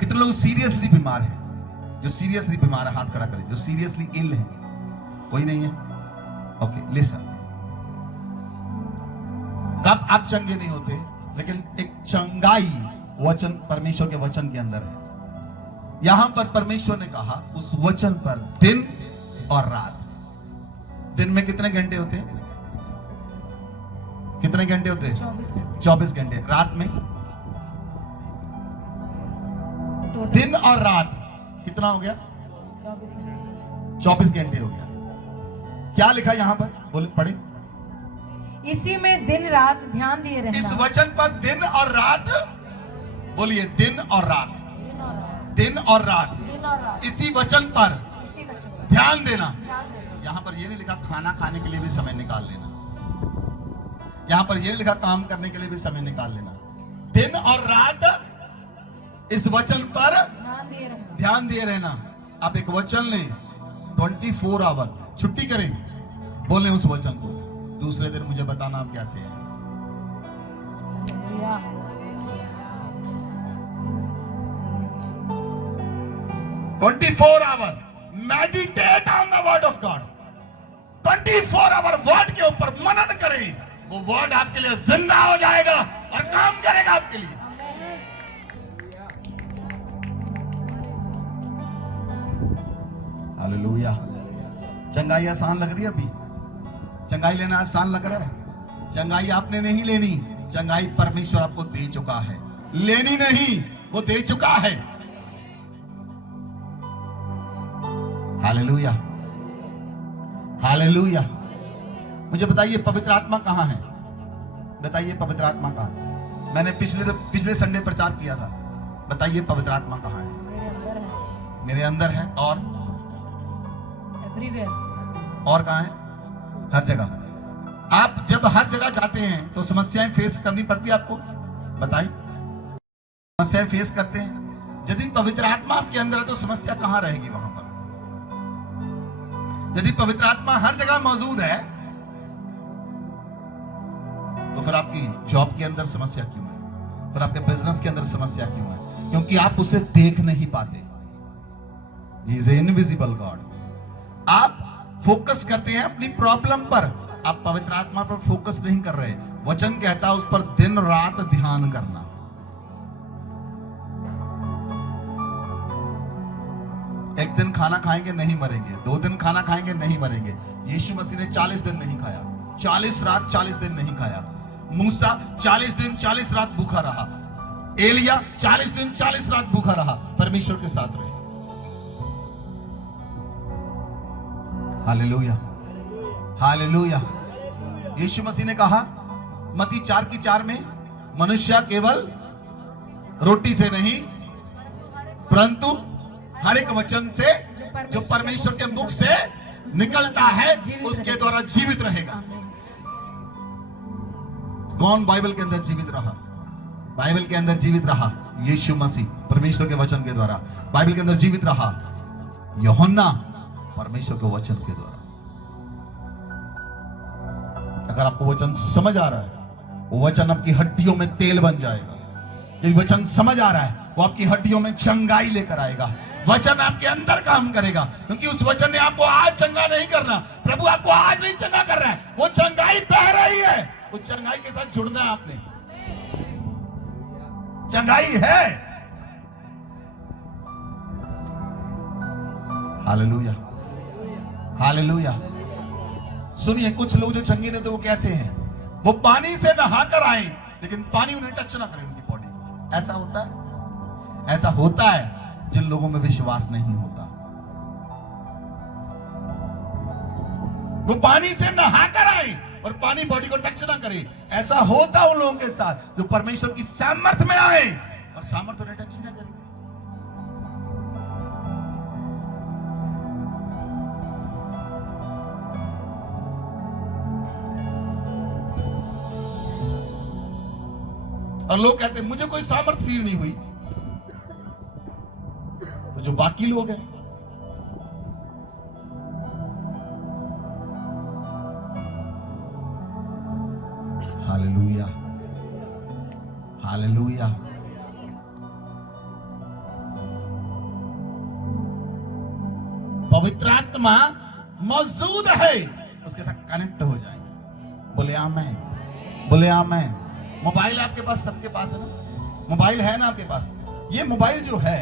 कितने लोग सीरियसली बीमार हैं? जो सीरियसली बीमार है हाथ खड़ा करें। जो सीरियसली इल है, कोई नहीं है? Okay, listen. कब आप चंगे नहीं होते, लेकिन एक चंगाई वचन, परमेश्वर के वचन के अंदर है। यहां पर परमेश्वर ने कहा उस वचन पर दिन और रात। दिन में कितने घंटे होते हैं? कितने घंटे होते हैं? 24 घंटे। 24 घंटे। रात में टोटल दिन और रात कितना हो गया? 24 घंटे। 24 घंटे हो गया। क्या लिखा यहां पर? बोले, पढ़े। इसी में दिन रात ध्यान दिए रहना। इस वचन पर दिन और रात, बोलिए दिन और रात, दिन और रात। दिन और रात, दिन और रात। इसी वचन पर इसी वचन पर ध्यान देना। ध्यान देना। यहां पर यह नहीं लिखा खाना खाने के लिए भी समय निकाल लेना, यहां पर यह लिखा काम करने के लिए भी समय निकाल लेना। दिन और रात इस वचन पर ध्यान दिए रहना। ध्यान दिए रहना। आप एक वचन लें, 24 आवर छुट्टी करें, बोलें उस वचन को, दूसरे दिन मुझे बताना आप कैसे हैं। Hallelujah. 24 hour meditate on the word of God. 24 hour word के ऊपर मनन करें, वो वर्ड आपके लिए जिंदा हो जाएगा और काम करेगा आपके लिए। हालेलुया। चंगाई आसान लग रही है? अभी चंगाई लेना आसान लग रहा है? चंगाई आपने नहीं लेनी, चंगाई परमेश्वर आपको दे चुका है। लेनी नहीं, वो दे चुका है। Hallelujah, hallelujah. मुझे बताइए पवित्र आत्मा कहां है? बताइए पवित्र आत्मा कहां है? मैंने पिछले संडे प्रचार किया था। बताइए पवित्र आत्मा कहां है? मेरे अंदर है। मेरे अंदर है। और एवरीवेयर। और कहां है? हर जगह। आप जब हर जगह जाते हैं तो समस्याएं फेस करनी पड़ती है आपको? बताइए, समस्याएं फेस करते हैं। यदि पवित्र आत्मा आपके अंदर है तो समस्या कहां रहेगी वहां पर? यदि पवित्र आत्मा हर जगह मौजूद है तो फिर आपकी जॉब के अंदर समस्या क्यों है? फिर आपके बिजनेस के अंदर समस्या क्यों है? क्योंकि आप उसे देख नहीं पाते। He is an invisible God. आप फोकस करते हैं अपनी प्रॉब्लम पर, आप पवित्र आत्मा पर फोकस नहीं कर रहे। वचन कहता है उस पर दिन रात ध्यान करना। एक दिन खाना खाएंगे नहीं मरेंगे, 2 दिन खाना खाएंगे नहीं मरेंगे। यीशु मसीह ने 40 दिन नहीं खाया, 40 रात 40 दिन नहीं खाया। मूसा 40 दिन 40 रात भूखा रहा। एलिया 40 दिन 40 रात भूखा रहा, परमेश्वर के साथ रहे। Hallelujah, hallelujah. यीशु मसीह ने कहा मत्ती 4:4 में, मनुष्य केवल रोटी से नहीं परंतु हर एक वचन से जो परमेश्वर के मुख से निकलता है उसके द्वारा जीवित रहेगा। कौन बाइबल के अंदर जीवित रहा? बाइबल के अंदर जीवित रहा यीशु मसीह, परमेश्वर के वचन के द्वारा। बाइबल के अंदर जीवित रहा यूहन्ना, परमेश्वर के वचन के द्वारा। अगर आपको वचन समझ आ रहा है, वो वचन आपकी हड्डियों में तेल बन जाएगा। यदि वचन समझ आ रहा है, वो आपकी हड्डियों में चंगाई लेकर आएगा। वचन आपके अंदर काम करेगा, क्योंकि उस वचन ने आपको आज चंगा नहीं करना। प्रभु आपको आज नहीं चंगा कर रहा है, वो चंगाई बह रही है। उस चंगाई के साथ जुड़ना है आपने। चंगाई है। Hallelujah, hallelujah. सुनिए, कुछ लोग जो चंगे नहीं थे वो कैसे हैं? वो पानी से नहाकर आए लेकिन पानी उन्हें टच ना करे उनकी बॉडी को। ऐसा होता है, ऐसा होता है जिन लोगों में विश्वास नहीं होता। वो पानी से नहाकर आए और पानी बॉडी को टच ना करे। ऐसा होता उन लोगों के साथ जो परमेश्वर की सामर्थ्य में आए और सामर्थ्य उन्हें टच ना करे। और लोग कहते हैं मुझे कोई सामर्थ्य फील नहीं हुई। तो जो बाकी लोग हैं, हालेलुया, हालेलुया। पवित्र आत्मा मौजूद है, उसके साथ कनेक्ट हो जाएंगे। बोले आमेन, बोले आमेन। मोबाइल आपके पास, सबके पास है ना? मोबाइल है ना आपके पास? ये मोबाइल जो है,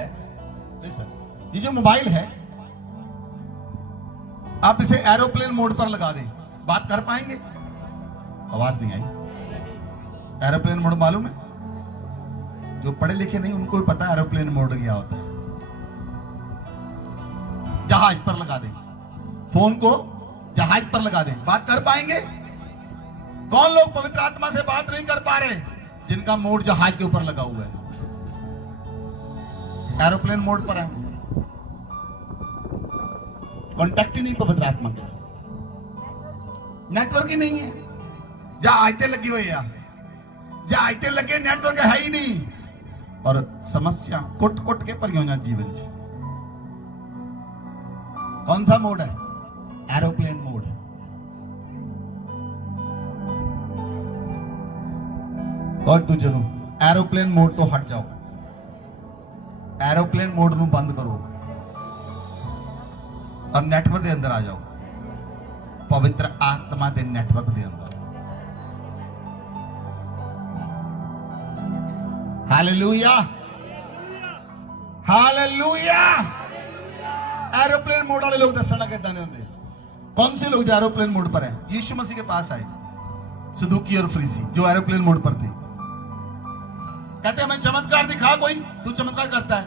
ये जो मोबाइल है, आप इसे एरोप्लेन मोड पर लगा दें, बात कर पाएंगे? आवाज नहीं आई। एरोप्लेन मोड मालूम है? जो पढ़े लिखे नहीं उनको भी पता है एरोप्लेन मोड क्या होता है। जहाज पर लगा दें, फोन को जहाज पर लगा दें, बात कर पाएंगे? कौन लोग पवित्र आत्मा से बात नहीं कर पा रहे? जिनका मोड जहाज के ऊपर लगा हुआ है, एरोप्लेन मोड पर है, कांटेक्ट ही नहीं पवित्र आत्मा के साथ, नेटवर्क ही नहीं है। जहां आयते लगी हुई है, जहां आयते लगे नेटवर्क है ही नहीं। और समस्या कुट कुट के परियोजना जीवन से। कौन सा मोड है? Aeroplane mode. और तू चलो एरोप्लेन मोड तो हट जाओ, एरोप्लेन मोड ਨੂੰ ਬੰਦ ਕਰੋ और नेटवर्क ਦੇ ਅੰਦਰ ਆ ਜਾਓ, ਪਵਿੱਤਰ ਆਤਮਾ ਦੇ नेटवर्क ਦੇ ਅੰਦਰ। Hallelujah, hallelujah. एरोप्लेन मोड वाले लोग दसना कितना नहीं होंगे। कौन से लोग जो एरोप्लेन मोड पर हैं? यीशु मसीह के पास आए सदूकी और फरीसी जो एरोप्लेन मोड पर थे। कहते हैं मैं चमत्कार दिखा, कोई तू चमत्कार करता है?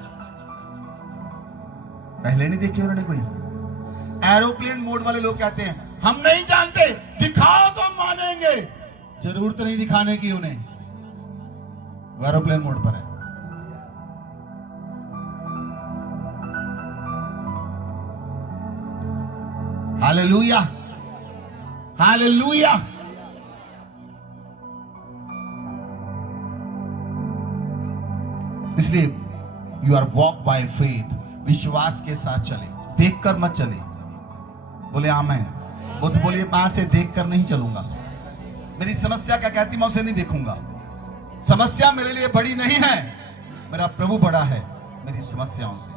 पहले नहीं देखे उन्होंने कोई। एरोप्लेन मोड वाले लोग कहते हैं हम नहीं जानते, दिखाओ तो मानेंगे। जरूरत नहीं दिखाने की उन्हें, वो एरोप्लेन मोड पर है। Hallelujah, hallelujah. इसलिए you are walk by faith, विश्वास के साथ चले, देखकर मत चले। बोले आमेन। बोलिए मैं से देखकर नहीं चलूंगा। मेरी समस्या क्या कहती मैं उसे नहीं देखूंगा। समस्या मेरे लिए बड़ी नहीं है, मेरा प्रभु बड़ा है मेरी समस्याओं से।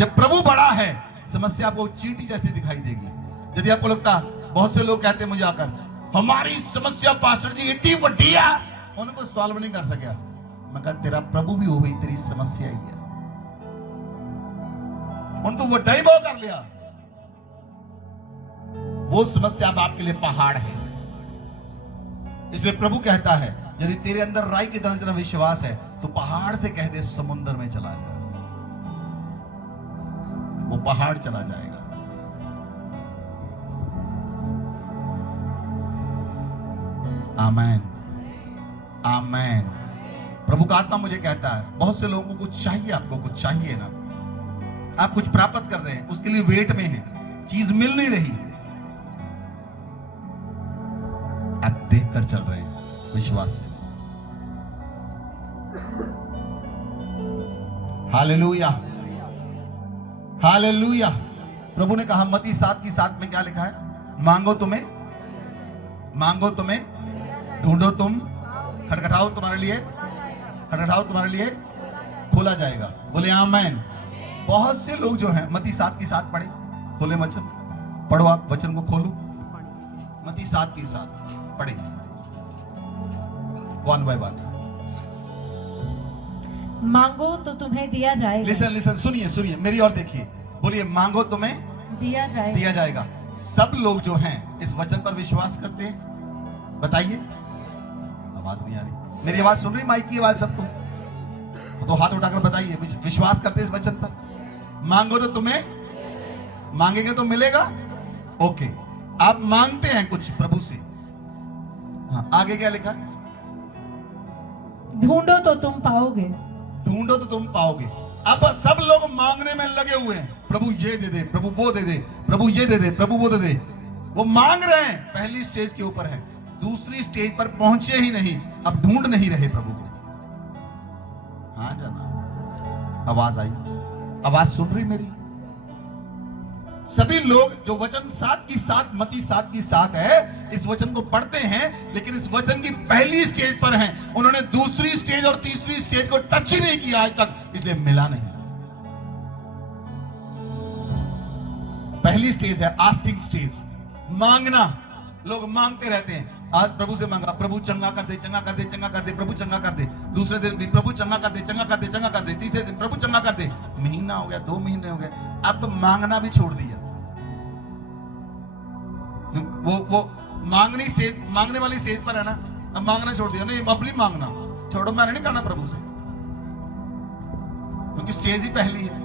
जब प्रभु बड़ा है, समस्या आपको चींटी जैसी दिखाई देगी। यदि आपको लगता, बहुत से लोग कहते हैं मुझे आकर, हमारी समस्या पास्टर जी इतनी बड़ी है, उनको सॉल्व नहीं कर सका। मैं कहा तेरा प्रभु भी वही तेरी समस्या ही है, उन तो वड्डा ही बहुत कर लिया। वो समस्या अब आपके लिए पहाड़ है। इसलिए प्रभु कहता है, यदि तेरे अंदर राई की तरह तरह विश्वास है तो पहाड़ से कह दे समुद्र में चला जा, वो पहाड़ चला जाएगा। आमेन, आमेन। प्रभु का आत्मा मुझे कहता है, बहुत से लोगों को कुछ चाहिए, आपको कुछ चाहिए ना, आप कुछ प्राप्त कर रहे हैं, उसके लिए वेट में हैं, चीज मिल नहीं रही, आप देखकर चल रहे हैं विश्वास से। Hallelujah, hallelujah. प्रभु ने कहा मत्ती 7:7 में क्या लिखा है? मांगो तुम्हें, मांगो तुम्हें, ढूंढो तुम, खटखटाओ तुम्हारे लिए, खटखटाओ तुम्हारे लिए खोला जाएगा। बोले आमीन। बहुत से लोग जो हैं मत्ती 7:7 पढ़े, खोले वचन, पढ़ो आप वचन को, खोलो मत्ती 7:7 पढ़े, वन बाय वन। मांगो तो तुम्हें दिया जाएगा। लिसन लिसन, सुनिए सुनिए, मेरी और देखिए, बोलिए मांगो तुम्हें दिया जाएगा, दिया जाएगा। सब लोग जो हैं इस वचन पर विश्वास करते हैं? बताइए। आवाज नहीं आ रही, मेरी आवाज सुन रही, माइक की आवाज सबको? तो हाथ उठाकर बताइए, विश्वास करते हैं इस वचन पर? मांगो तो तुम्हें, मांगेंगे तो मिलेगा। ओके, आप मांगते हैं कुछ प्रभु से, हाँ, आगे क्या लिखा? ढूंढो तो तुम पाओगे, ढूंढो तो तुम पाओगे। अब सब लोग मांगने में लगे हुए हैं, प्रभु ये दे दे, प्रभु वो दे दे, प्रभु ये दे दे, प्रभु वो दे दे। वो मांग रहे हैं, पहली स्टेज के ऊपर है, दूसरी स्टेज पर पहुंचे ही नहीं, अब ढूंढ नहीं रहे प्रभु को। हाँ जाना, आवाज आई, आवाज सुन रही मेरी? सभी लोग जो वचन 7:7 मत्ती 7:7 है, इस वचन को पढ़ते हैं, लेकिन इस वचन की पहली स्टेज पर हैं। उन्होंने दूसरी स्टेज और तीसरी स्टेज को टच ही नहीं किया आज तक, इसलिए मिला नहीं। पहली स्टेज है आस्किंग स्टेज, मांगना। लोग मांगते रहते हैं, आज प्रभु से मांगा, प्रभु चंगा कर दे, चंगा कर दे, चंगा कर दे, प्रभु चंगा कर दे। दूसरे दिन भी प्रभु चंगा कर दे, चंगा कर दे, चंगा कर दे। तीसरे दिन प्रभु चंगा कर दे। महीना हो गया, 2 महीने हो गए, अब मांगना भी छोड़ दिया। वो मांगनी स्टेज, मांगने वाली स्टेज पर है ना, अब मांगना छोड़ दिया। नहीं, अपनी मांगना छोड़ो, मैंने नहीं करना प्रभु से, क्योंकि स्टेज ही पहली है।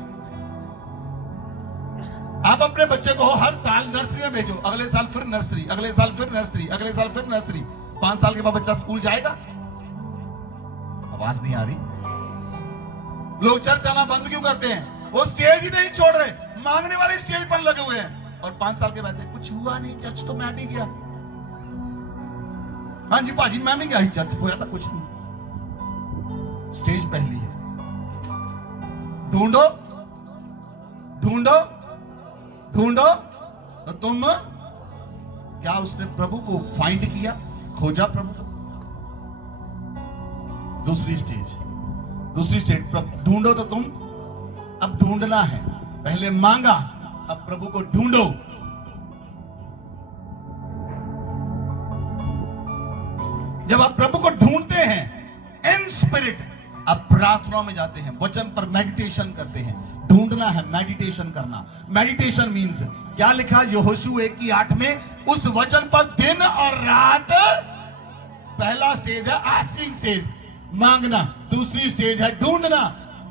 आप अपने बच्चे को हर साल नर्सरी में भेजो, अगले साल फिर नर्सरी, अगले साल फिर नर्सरी, अगले साल फिर नर्सरी। 5 साल के बाद बच्चा स्कूल जाएगा? आवाज नहीं आ रही। लोग चर्च आना बंद क्यों करते हैं? वो स्टेज ही नहीं छोड़ रहे, मांगने वाले स्टेज पर लगे हुए हैं। और 5 साल के बाद कुछ हुआ नहीं, चर्च तो मैं भी गया। हाँ जी भाजी, मैं भी गया ही, चर्च हुआ था कुछ नहीं। स्टेज पहली है। ढूंढो, ढूंढो, ढूंढो तो तुम, क्या उसने प्रभु को फाइंड किया, खोजा प्रभु को? दूसरी स्टेज, दूसरी स्टेज, ढूंढो तो तुम, अब ढूंढना है। पहले मांगा, अब प्रभु को ढूंढो। जब आप प्रभु को ढूंढते हैं इन स्पिरिट, आप प्रार्थना में जाते हैं, वचन पर मेडिटेशन करते हैं। ढूंढना है, मेडिटेशन करना। मेडिटेशन मीन्स क्या लिखा यहोशू 1:8 में? उस वचन पर दिन और रात। पहला स्टेज है आस्किंग स्टेज, मांगना। दूसरी स्टेज है ढूंढना,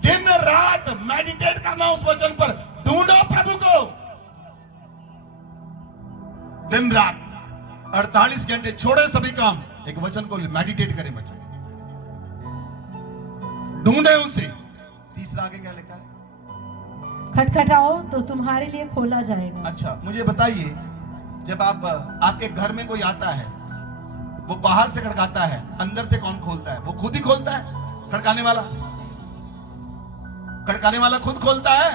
दिन रात मेडिटेट करना उस वचन पर। ढूंढो प्रभु को दिन रात, 48 घंटे छोड़े सभी काम, एक वचन को मेडिटेट करें, वचन ढूंढे उसे। तीसरा आगे क्या लिखा है? खटखटाओ तो तुम्हारे लिए खोला जाएगा। अच्छा, मुझे बताइए, जब आपके घर में कोई आता है, वो बाहर से खड़काता है, अंदर से कौन खोलता है? वो खुद ही खोलता है। खड़काने वाला, खड़काने वाला खुद खोलता है।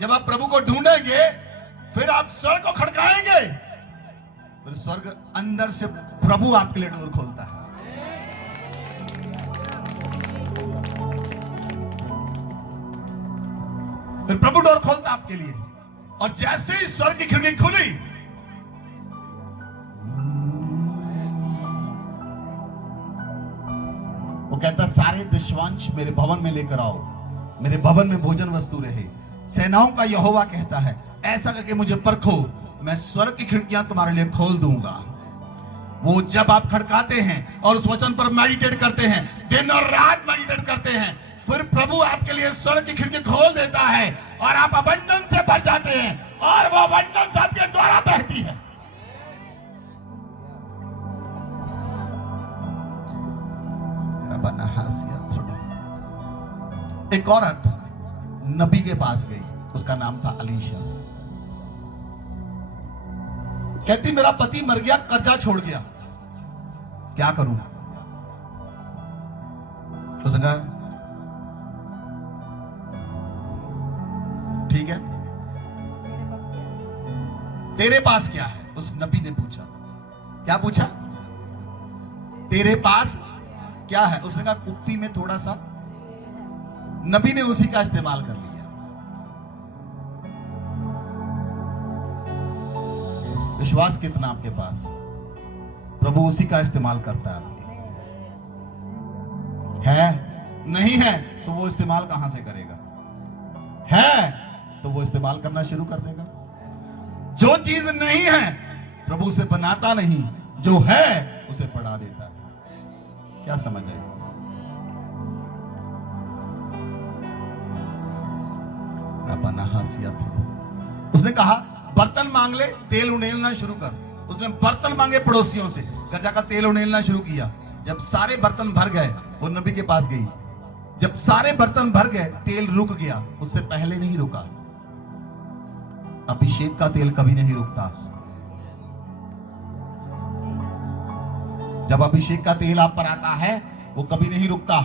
जब आप प्रभु को ढूंढेंगे, फिर आप स्वर्ग को खड़काएंगे, फिर स्वर्ग अंदर से प्रभु आपके लिए डोर खोलता है। फिर प्रभु डोर खोलता आपके लिए, और जैसे ही स्वर्ग की खिड़की खुली, वो कहता सारे दशवांश मेरे भवन में लेकर आओ, मेरे भवन में भोजन वस्तु रहे। सेनाओं का यहोवा कहता है, ऐसा करके मुझे परखो, मैं स्वर्ग की खिड़कियां तुम्हारे लिए खोल दूंगा। वो जब आप खड़काते हैं और उस वचन पर मेडिटेट करते हैं, दिन और रात मेडिटेट करते हैं, फिर प्रभु आपके लिए स्वर्ग की खिड़की खोल देता है और आप अबंडन से भर जाते हैं, और वो अबंडन आपके द्वारा बहती है। एक औरत नबी के पास गई, उसका नाम था अलीशा। कहती मेरा पति मर गया, कर्जा छोड़ गया, क्या करूं? उसने कहा ठीक है, तेरे पास क्या है? उस नबी ने पूछा। क्या पूछा? तेरे पास क्या है? उसने कहा कुप्पी में थोड़ा सा। नबी ने उसी का इस्तेमाल कर लिया। विश्वास कितना आपके पास? प्रभु उसी का इस्तेमाल करता है आपके। है नहीं है तो वो इस्तेमाल कहां से करेगा? है तो वो इस्तेमाल करना शुरू कर देगा। जो चीज नहीं है प्रभु उसे बनाता नहीं, जो है उसे बढ़ा देता है। क्या समझ आई? उसने कहा बर्तन मांग ले, तेल उंडेलना शुरू कर। उसने बर्तन मांगे पड़ोसियों से, घर जाकर तेल उंडेलना शुरू किया। जब सारे बर्तन भर गए, वो नबी के पास गई। जब सारे बर्तन भर गए, तेल रुक गया। उससे पहले नहीं रुका। अभिषेक का तेल कभी नहीं रुकता। जब अभिषेक का तेल आप पर आता है, वो कभी नहीं रुकता,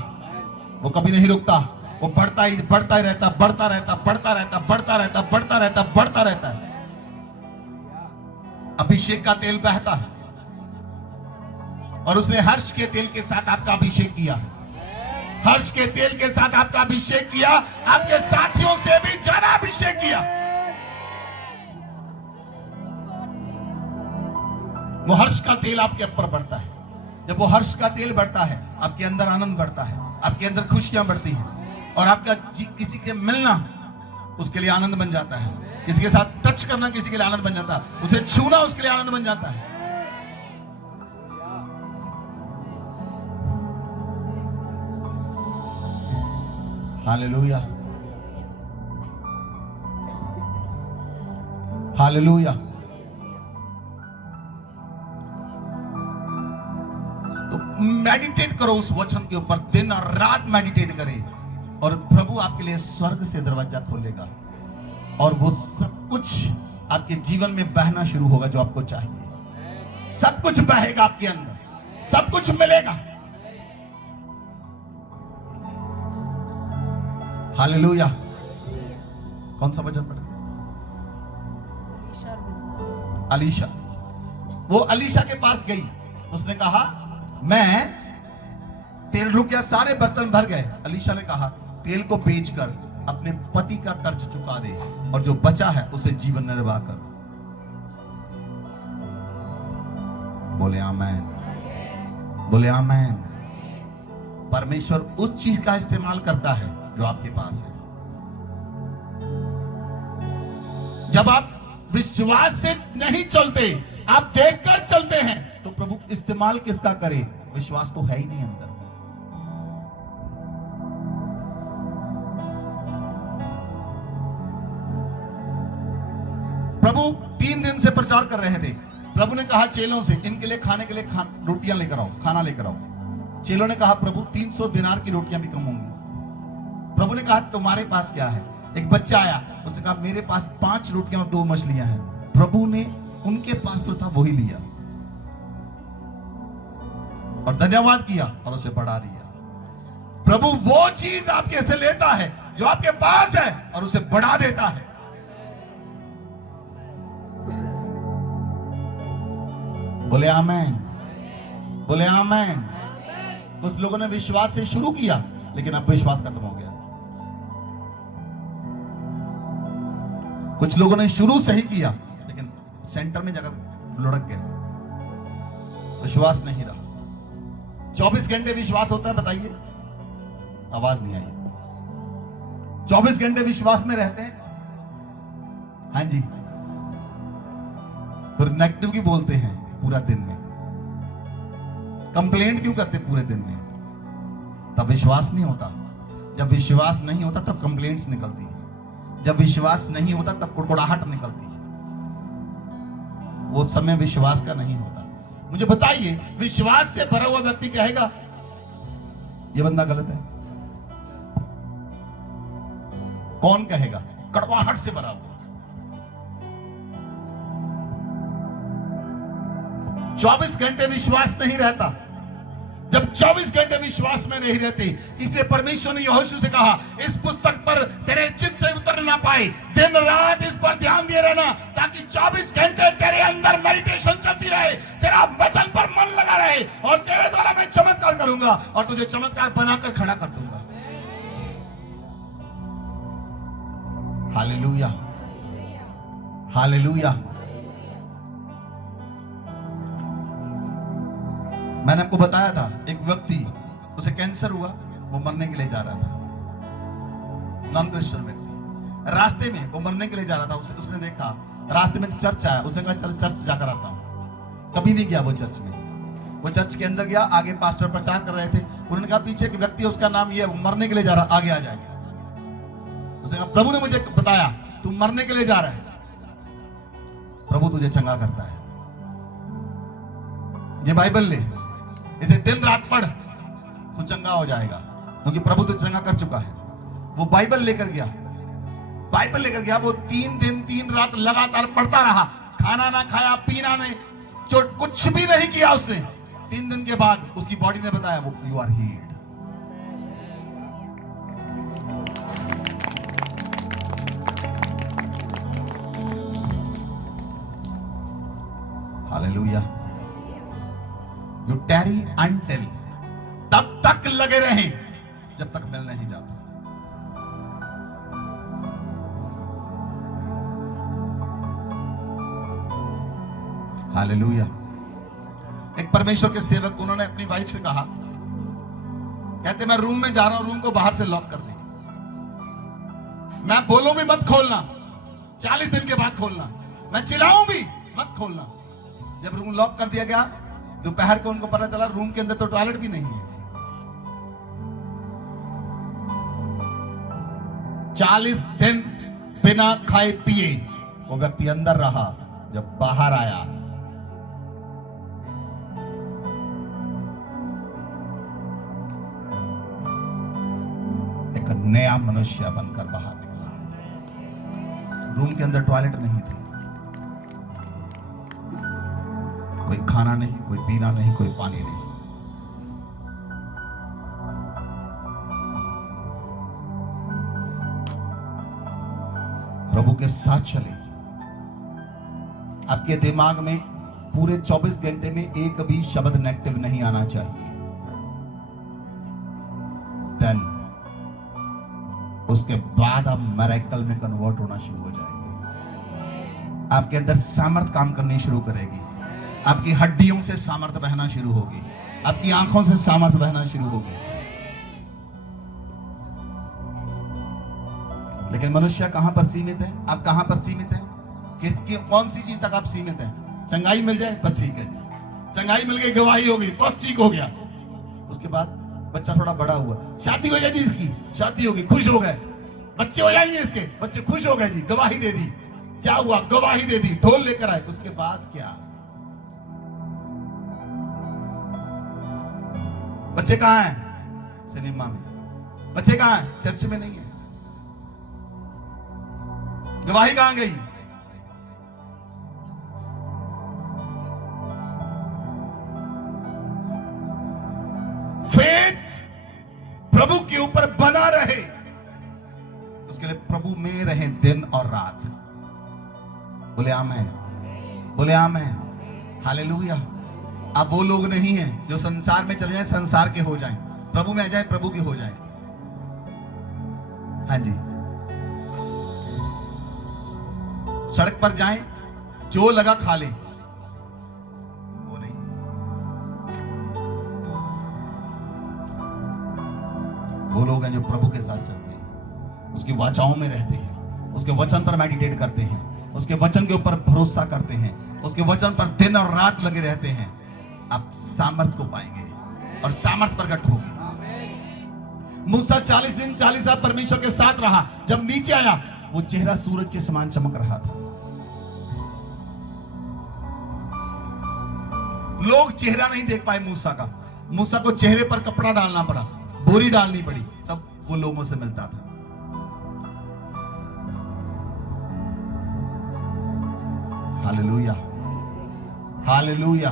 वो कभी नहीं रुकता। वो बढ़ता ही रहता, बढ़ता रहता, बढ़ता रहता, बढ़ता रहता, बढ़ता रहता, बढ़ता रहता है। अभिषेक का तेल बहता है, और उसने हर्ष के तेल के साथ आपका अभिषेक किया। हर्ष के तेल के साथ आपका अभिषेक किया, आपके साथियों से भी ज्यादा अभिषेक किया। वो हर्ष का तेल आपके ऊपर बढ़ता है। जब वो हर्ष का तेल बढ़ता है, आपके अंदर आनंद बढ़ता है, आपके अंदर खुशियां बढ़ती हैं, और आपका किसी के मिलना उसके लिए आनंद बन जाता है। किसी के साथ टच करना किसी के लिए आनंद बन जाता है। उसे छूना उसके लिए आनंद बन जाता है। Hallelujah, hallelujah. तो मेडिटेट करो उस वचन के ऊपर, दिन और रात मेडिटेट करें, और प्रभु आपके लिए स्वर्ग से दरवाजा खोलेगा, और वो सब कुछ आपके जीवन में बहना शुरू होगा जो आपको चाहिए। सब कुछ बहेगा आपके अंदर, सब कुछ मिलेगा। हालेलुया। कौन सा वचन पढ़ा? अलीशा। वो अलीशा के पास गई, उसने कहा मैं, तेल रुक गया, सारे बर्तन भर गए। अलीशा ने कहा तेल को बेचकर अपने पति का कर्ज चुका दे, और जो बचा है उसे जीवन निर्वाह कर। बोले आमेन, बोले आमेन। परमेश्वर उस चीज का इस्तेमाल करता है जो आपके पास है। जब आप विश्वास से नहीं चलते, आप देखकर चलते हैं, तो प्रभु इस्तेमाल किसका करे? विश्वास तो है ही नहीं अंदर। प्रभु 3 दिन से प्रचार कर रहे थे। प्रभु ने कहा चेलों से, इनके लिए खाने के लिए रोटियां लेकर आओ, खाना लेकर आओ। चेलों ने कहा प्रभु 300 दिनार की रोटियां भी कम होंगी। प्रभु ने कहा तुम्हारे पास क्या है? एक बच्चा आया, उसने कहा मेरे पास 5 रोटियां और 2 मछलियां हैं। प्रभु ने उनके पास तो था वही लिया, और धन्यवाद किया, और उसे बढ़ा दिया। प्रभु वो चीज आपके से लेता है जो आपके पास है, और उसे बढ़ा देता है। बोले आमेन, बोले आमेन। कुछ लोगों ने विश्वास से शुरू किया, लेकिन अब विश्वास खत्म हो गया। कुछ लोगों ने शुरू सही किया लेकिन सेंटर में जाकर लुढ़क गए, विश्वास नहीं रहा। 24 घंटे विश्वास होता है, बताइए, आवाज नहीं आई। 24 घंटे विश्वास में रहते हैं, हाँ जी, फिर नेगेटिव की बोलते हैं पूरा दिन में, कंप्लेंट क्यों करते पूरे दिन में? तब विश्वास नहीं होता। जब विश्वास नहीं होता तब कंप्लेंट्स निकलती है, जब विश्वास नहीं होता तब कुड़कुड़ाहट निकलती है। वो समय विश्वास का नहीं होता। मुझे बताइए, विश्वास से भरा हुआ व्यक्ति कहेगा ये बंदा गलत है? कौन कहेगा? कड़वाहट से भरा हुआ। 24 घंटे विश्वास नहीं रहता। जब 24 घंटे विश्वास में नहीं रहते, इसलिए परमेश्वर ने यहोशू से कहा, इस पुस्तक पर तेरे चित्त से उतर ना पाए, दिन रात इस पर ध्यान दिए रहना, ताकि 24 घंटे तेरे अंदर मेडिटेशन चलती रहे, तेरा वचन पर मन लगा रहे, और तेरे द्वारा मैं चमत्कार करूंगा और तुझे चमत्कार बनाकर खड़ा कर दूंगा। Hallelujah, hallelujah. मैंने आपको बताया था, एक व्यक्ति, उसे कैंसर हुआ, वो मरने के लिए जा रहा था, नॉन क्रिश्चियन व्यक्ति, रास्ते में वो मरने के लिए जा रहा था। उसने देखा रास्ते में चर्च आया, उसने कहा चल चर्च जाकर आता हूं। कभी नहीं गया वो चर्च में। वो चर्च के अंदर गया, आगे पास्टर प्रचार कर रहे थे, उन्होंने कहा पीछे एक व्यक्ति है, उसका नाम ये है, मरने के लिए जा रहा, आगे आ जाएगा। उसने कहा प्रभु ने मुझे बताया तू मरने के लिए जा रहा है, प्रभु तुझे चंगा करता है, ये बाइबल ले, इसे दिन रात पढ़, तू चंगा हो जाएगा, क्योंकि प्रभु तुझे चंगा कर चुका है। वो बाइबल लेकर गया, बाइबल लेकर गया, वो 3 दिन 3 रात लगातार पढ़ता रहा, खाना ना खाया, पीना नहीं, कुछ भी नहीं किया उसने। 3 दिन के बाद उसकी बॉडी ने बताया वो you are healed. Hallelujah. You tarry until, तब तक लगे रहें जब तक मिल नहीं जाता। हालेलुया। एक परमेश्वर के सेवक, उन्होंने अपनी वाइफ से कहा, कहते मैं रूम में जा रहा हूं, रूम को बाहर से लॉक कर दे, मैं बोलूं भी मत खोलना, 40 दिन के बाद खोलना, मैं चिल्लाऊं भी मत खोलना। जब रूम लॉक कर दिया गया, दोपहर को उनको पता चला रूम के अंदर तो टॉयलेट भी नहीं है। 40 दिन बिना खाए पिए वो व्यक्ति अंदर रहा। जब बाहर आया, एक नया मनुष्य बनकर बाहर निकला। रूम के अंदर टॉयलेट नहीं थी, कोई खाना नहीं, कोई पीना नहीं, कोई पानी नहीं। प्रभु के साथ चले। आपके दिमाग में पूरे 24 घंटे में एक भी शब्द नेगेटिव नहीं आना चाहिए। देन उसके बाद आप मिरेकल में कन्वर्ट होना शुरू हो जाएंगे। आपके अंदर सामर्थ काम करनी शुरू करेगी, आपकी हड्डियों से सामर्थ बहना शुरू होगी, आपकी आंखों से सामर्थ बहना शुरू होगी। लेकिन मनुष्य कहां पर सीमित है? आप कहां पर सीमित हैं? किसकी कौन सी चीज तक आप सीमित हैं? चंगाई मिल जाए बस ठीक है जी, चंगाई मिल गई, गवाही हो गई, बस ठीक हो गया। उसके बाद बच्चा थोड़ा बड़ा हुआ, शादी हो जाएगी, इसकी शादी होगी, खुश हो गए, बच्चे हो जाएंगे इसके, बच्चे खुश हो गए जी, गवाही दे दी, क्या हुआ? गवाही दे दी, ढोल लेकर आए। उसके बाद क्या? बच्चे कहां हैं? सिनेमा में। बच्चे कहां हैं? चर्च में नहीं है। गवाही कहां गई? फेथ प्रभु के ऊपर बना रहे, उसके लिए प्रभु में रहे दिन और रात। बोले आमेन, बोले आमेन, हालेलुया। आप वो लोग नहीं हैं जो संसार में चले जाएं, संसार के हो जाएं, प्रभु में आ जाएं, प्रभु के हो जाएं। हाँ जी, सड़क पर जाएं, जो लगा खा लें, वो नहीं। वो लोग हैं जो प्रभु के साथ चलते हैं, उसकी वाचाओं में रहते हैं, उसके वचन पर मेडिटेट करते हैं, उसके वचन के ऊपर भरोसा करते हैं, उसके वचन पर दिन और रात लगे रहते हैं। आप सामर्थ को पाएंगे और सामर्थ प्रकट होगी। मूसा 40 दिन 40 रात परमेश्वर के साथ रहा। जब नीचे आया, वो चेहरा सूरज के समान चमक रहा था। लोग चेहरा नहीं देख पाए मूसा का। मूसा को चेहरे पर कपड़ा डालना पड़ा, बोरी डालनी पड़ी, तब वो लोगों से मिलता था। हालेलुया, हालेलुया,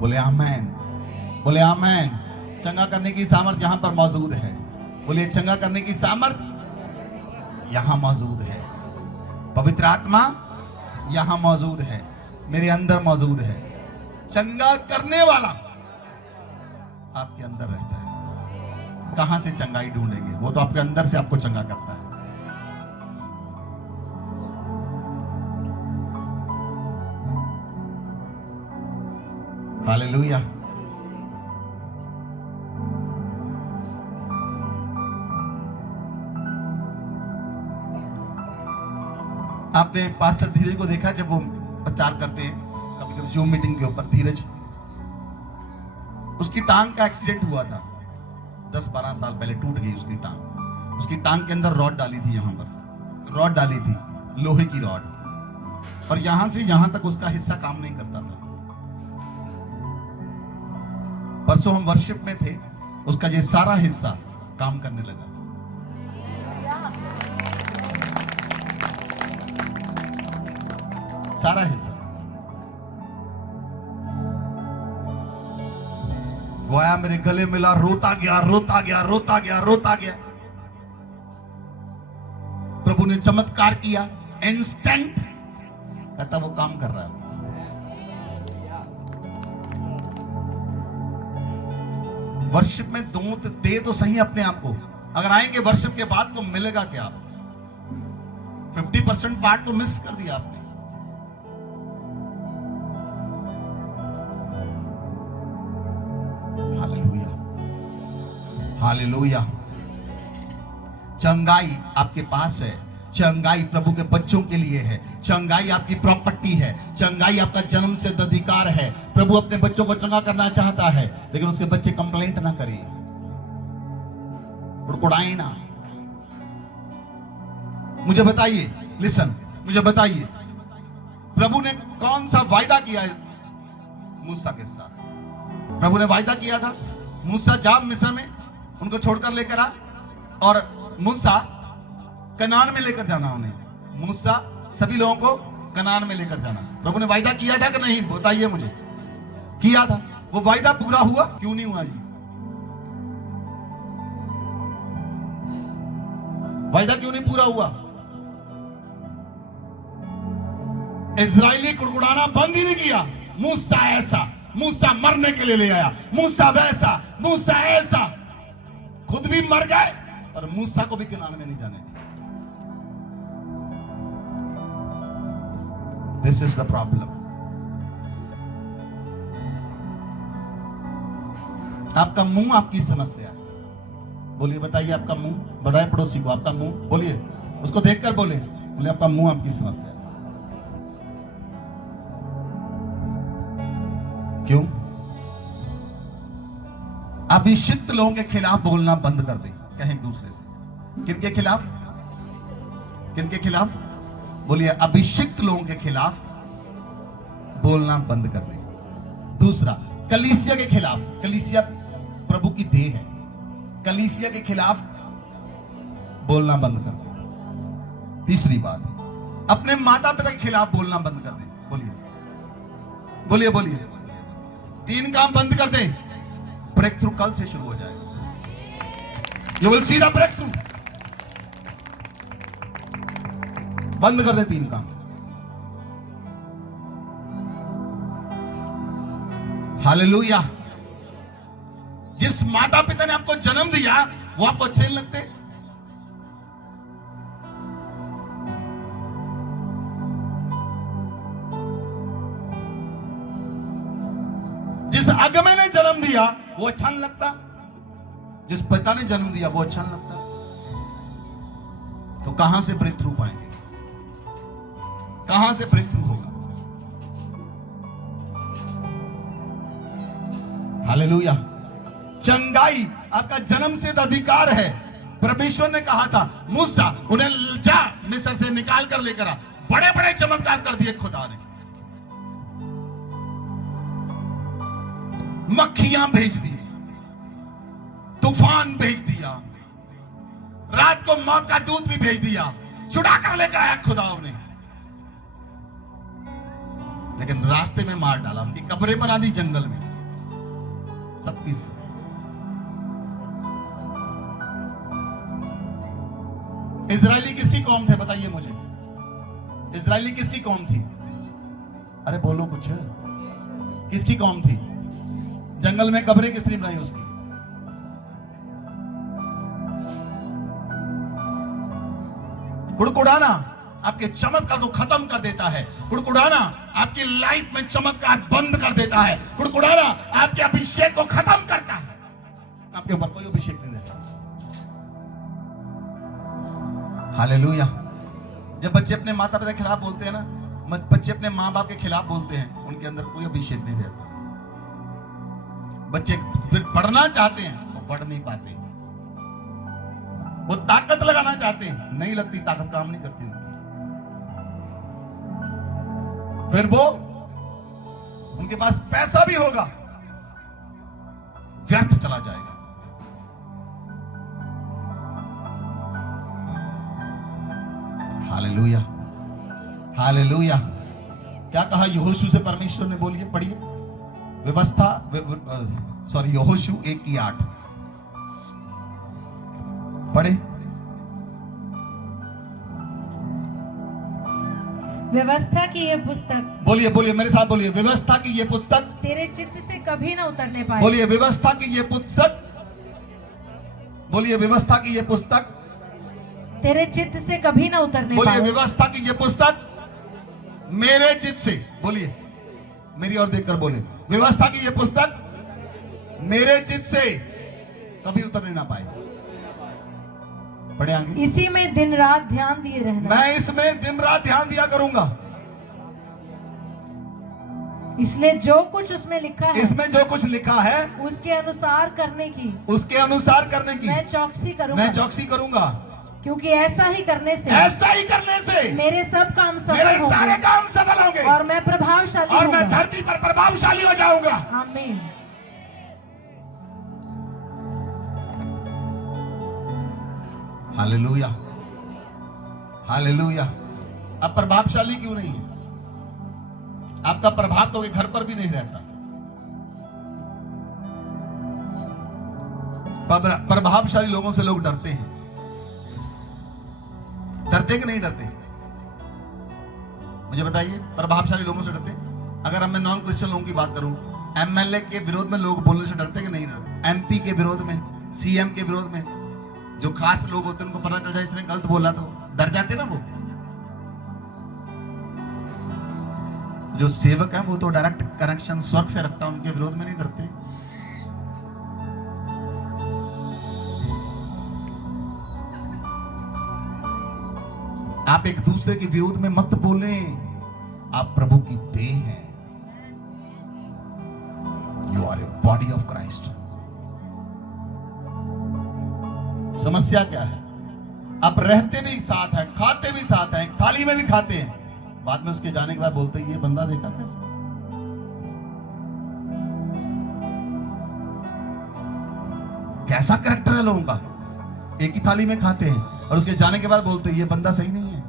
बोले आमेन, बोले आमेन। चंगा करने की सामर्थ यहां पर मौजूद है। बोले चंगा करने की सामर्थ यहां मौजूद है। पवित्र आत्मा यहां मौजूद है, मेरे अंदर मौजूद है। चंगा करने वाला आपके अंदर रहता है। कहां से चंगाई ढूंढेंगे? वो तो आपके अंदर से आपको चंगा करता है। हालेलुया। आपने पास्टर धीरज को देखा जब वो प्रचार करते हैं कभी कभी जूम मीटिंग के ऊपर। धीरज, उसकी टांग का एक्सीडेंट हुआ था 10-12 साल पहले, टूट गई उसकी टांग। उसकी टांग के अंदर रॉड डाली थी, यहां पर रॉड डाली थी, लोहे की रॉड, और यहां से यहां तक उसका हिस्सा काम नहीं करता था। परसों हम वर्शिप में थे, उसका ये सारा हिस्सा काम करने लगा। सारा हिस्सा। वो आया, मेरे गले मिला, रोता गया, रोता गया, रोता गया, रोता गया। प्रभु ने चमत्कार किया, इंस्टेंट, कहता वो काम कर रहा है। वर्शिप में दे तो सही अपने आप को। अगर आएंगे वर्शिप के बाद तो मिलेगा क्या? 50% पार्ट तो मिस कर दिया आपने। Hallelujah, hallelujah. चंगाई आपके पास है। चंगाई प्रभु के बच्चों के लिए है। चंगाई आपकी प्रॉपर्टी है। चंगाई आपका जन्म से अधिकार है। प्रभु अपने बच्चों को चंगा करना चाहता है, लेकिन उसके बच्चे कंप्लेंट ना करें, उड़कुड़ाएं ना। मुझे बताइए, लिसन, मुझे बताइए, प्रभु ने कौन सा वायदा किया है मूसा के साथ? प्रभु ने वायदा किया था, मूसा जा मिस्र में, उनको छोड़कर लेकर आ, और मूसा कनान में लेकर जाना उन्हें। मूसा सभी लोगों को कनान में लेकर जाना। प्रभु ने वायदा किया था कि नहीं? बताइए मुझे। किया था। वो वायदा पूरा हुआ? क्यों नहीं हुआ जी? वायदा क्यों नहीं पूरा हुआ? इजरायली कुड़कुड़ाना बंद ही नहीं किया। मूसा ऐसा, मूसा मरने के लिए ले आया, मूसा वैसा, मूसा ऐसा। खुद भी मर गए और मूसा को भी कनान में नहीं जाने दिया। This is the problem. आपका मुंह आपकी समस्या है। बोलिए, बताइए, आपका मुंह। बढ़ाए पड़ोसी को, आपका मुंह, बोलिए, उसको देखकर बोले, बोले आपका मुंह आपकी समस्या है। क्यों? अभिषिक्त लोगों के खिलाफ बोलना बंद कर दें। कहें एक दूसरे से, किनके खिलाफ? किनके खिलाफ? बोलिए, अभिषिक्त लोगों के खिलाफ बोलना बंद कर दें। दूसरा, कलीसिया के खिलाफ। कलीसिया प्रभु की देह है। कलीसिया के खिलाफ बोलना बंद कर दें। तीसरी बात, अपने माता पिता के खिलाफ बोलना बंद कर दें। बोलिए, बोलिए, बोलिए। 3 काम बंद कर दें। ब्रेक थ्रू कल से शुरू हो जाएगा। You will see the breakthrough. बंद कर दे 3 काम। हालेलुया। जिस माता पिता ने आपको जन्म दिया वो आपको अच्छे नहीं लगते? दिया वो अच्छा नहीं लगता, जिस पिता ने जन्म दिया वो अच्छा नहीं लगता, तो कहां से ब्रेक थ्रू पाएंगे, कहां से ब्रेक थ्रू होगा? हालेलुया। चंगाई आपका जन्म सिद्ध अधिकार है। परमेश्वर ने कहा था मूसा उन्हें जा मिस्र से निकाल कर लेकर आ, बड़े बड़े चमत्कार कर दिए खुदा ने। मक्खियां भेज दी, तूफान भेज दिया, रात को मौत का दूध भी भेज दिया, छुड़ा कर लेकर आया खुदा ने। लेकिन रास्ते में मार डाला, उनकी कब्रें बना दी जंगल में, सबकी से। इजरायली किसकी कौम थे बताइए मुझे, इजरायली किसकी कौम थी? अरे बोलो कुछ, किसकी कौम थी? जंगल में कब्रें किसने बनाई उसकी? कुड़कुड़ाना आपके चमत्कार को खत्म कर देता है, कुड़कुड़ाना आपकी लाइफ में चमत्कार बंद कर देता है, कुड़कुड़ाना आपके अभिषेक को खत्म करता है, आपके ऊपर कोई अभिषेक नहीं रहता। हालेलुया। जब बच्चे अपने माता पिता के खिलाफ बोलते हैं ना, बच्चे अपने माँ बाप के खिलाफ बोलते हैं, उनके अंदर कोई अभिषेक नहीं रहता। बच्चे फिर पढ़ना चाहते हैं, वो पढ़ नहीं पाते, वो ताकत लगाना चाहते हैं, नहीं लगती, ताकत काम नहीं करती उनकी, फिर वो उनके पास पैसा भी होगा, व्यर्थ चला जाएगा। Hallelujah, hallelujah. क्या कहा यहोशू से परमेश्वर ने? बोलिए, पढ़िए। व्यवस्था, सॉरी, यहोशू 1:8 पढ़े। व्यवस्था की ये पुस्तक, बोलिए बोलिए मेरे साथ बोलिए, व्यवस्था की ये पुस्तक तेरे चित्त से कभी ना उतरने पाए। बोलिए, व्यवस्था की ये पुस्तक, बोलिए, व्यवस्था की ये पुस्तक तेरे चित्त से कभी ना उतरने बोलिए, पाए। व्यवस्था की ये पुस्तक मेरे चित्त से, बोलिए, मेरी ओर देखकर बोले, व्यवस्था की ये पुस्तक मेरे चित्त से कभी उतरने ना पाए। पढ़े आगे। इसी में दिन रात ध्यान दिए रहना। मैं इसमें दिन रात ध्यान दिया करूंगा। इसलिए जो कुछ उसमें लिखा है, इसमें जो कुछ लिखा है उसके अनुसार करने की, उसके अनुसार करने की मैं चौकसी करूंगा। मैं चौकसी करूंगा, क्योंकि ऐसा ही करने से, ऐसा ही करने से मेरे सब काम सफल मेरे होंगे सारे काम सफल होंगे और मैं प्रभावशाली और मैं होऊंगा। धरती पर प्रभावशाली हो जाऊंगा। आमीन। Hallelujah, hallelujah. अब प्रभावशाली क्यों नहीं है? आपका प्रभाव तो घर पर भी नहीं रहता। प्रभावशाली लोगों से लोग डरते हैं। डरते कि नहीं डरते? मुझे बताइए, प्रभावशाली लोगों से डरते? अगर मैं नॉन क्रिश्चियन लोगों की बात करूं, एमएलए के विरोध में लोग बोलने से डरते कि नहीं डरते? एमपी के विरोध में, सीएम के विरोध में, जो खास लोग होते हैं उनको पता चल जाए इसने गलत बोला तो डर जाते ना वो। जो सेवक है वो तो डायरेक्ट कनेक्शन स्वर्ग से रखता है, उनके विरोध में नहीं डरते। आप एक दूसरे के विरोध में मत बोले, आप प्रभु की देह हैं। You are a body of Christ. समस्या क्या है? आप रहते भी साथ हैं, खाते भी साथ हैं, थाली में भी खाते हैं, बाद में उसके जाने के बाद बोलते हैं ये बंदा देखा कैसे? कैसा कैरेक्टर है लोगों का? एक ही थाली में खाते हैं और उसके जाने के बाद बोलते हैं ये बंदा सही नहीं है।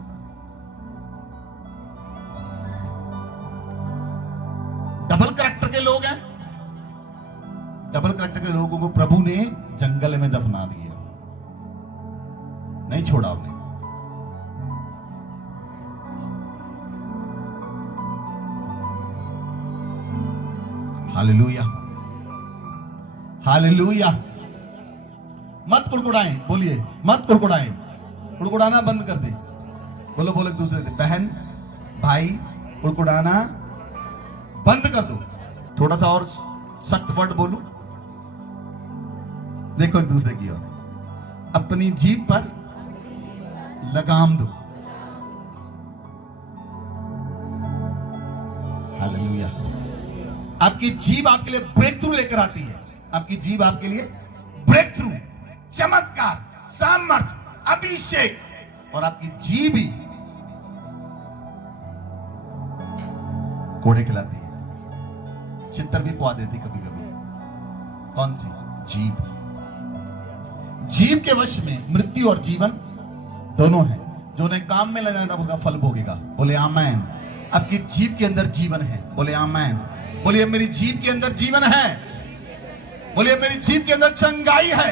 डबल कैरेक्टर के लोग हैं। डबल कैरेक्टर के लोगों को प्रभु ने जंगल में दफना दिया, नहीं छोड़ा उन्हें। Hallelujah, hallelujah. मत कुड़कुड़ाएं, बोलिए मत कुड़कुड़ाएं। कुड़कुड़ाना बंद कर दे। बोलो बोलो एक दूसरे से, बहन भाई कुड़कुड़ाना बंद कर दो। थोड़ा सा और सख्त वर्ड बोलूं, देखो एक दूसरे की ओर। अपनी जीभ पर लगाम दो। हालेलुया। आपकी जीभ आपके लिए ब्रेक थ्रू लेकर आती है। आपकी जीभ आपके लिए ब्रेक थ्रू, चमत्कार, सामर्थ, अभिषेक, और आपकी जीभ ही कोड़े खिलाती है, चित्तर भी पवा देती कभी कभी। कौन सी? जीभ। जीभ के वश में मृत्यु और जीवन दोनों है। जो उन्हें काम में लगाएगा उसका फल भोगेगा। बोले आमेन। आपकी जीभ के अंदर जीवन है। बोले आमेन। बोलिए मेरी जीभ के अंदर जीवन है। बोलिए मेरी जीभ के अंदर चंगाई है।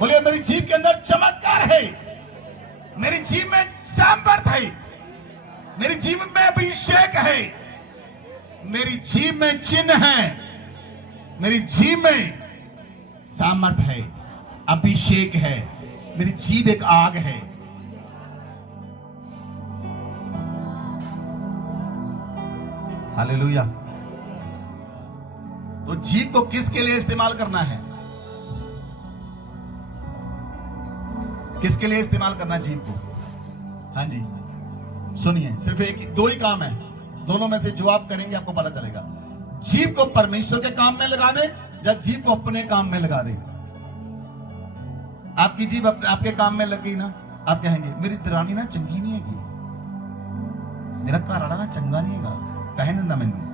बोलिए मेरी जीभ के अंदर चमत्कार है। मेरी जीभ में सामर्थ है। मेरी जीभ में अभिषेक है। मेरी जीभ में चिन्ह है। मेरी जीभ में सामर्थ है, अभिषेक है। मेरी जीभ एक आग है। हालेलुया। तो जीभ को किसके लिए इस्तेमाल करना है? किसके लिए इस्तेमाल करना है जीभ को? हाँ जी, सुनिए, सिर्फ एक दो ही काम है। दोनों में से जो आप करेंगे आपको पता चलेगा। जीभ को परमेश्वर के काम में लगा दे या जीभ को अपने काम में लगा दे। आपकी जीभ आपके काम में लग गई ना, आप कहेंगे मेरी दरानी ना चंगी नहीं है, मेरा घर वाला ना चंगा नहीं है, कहने ना मैंने।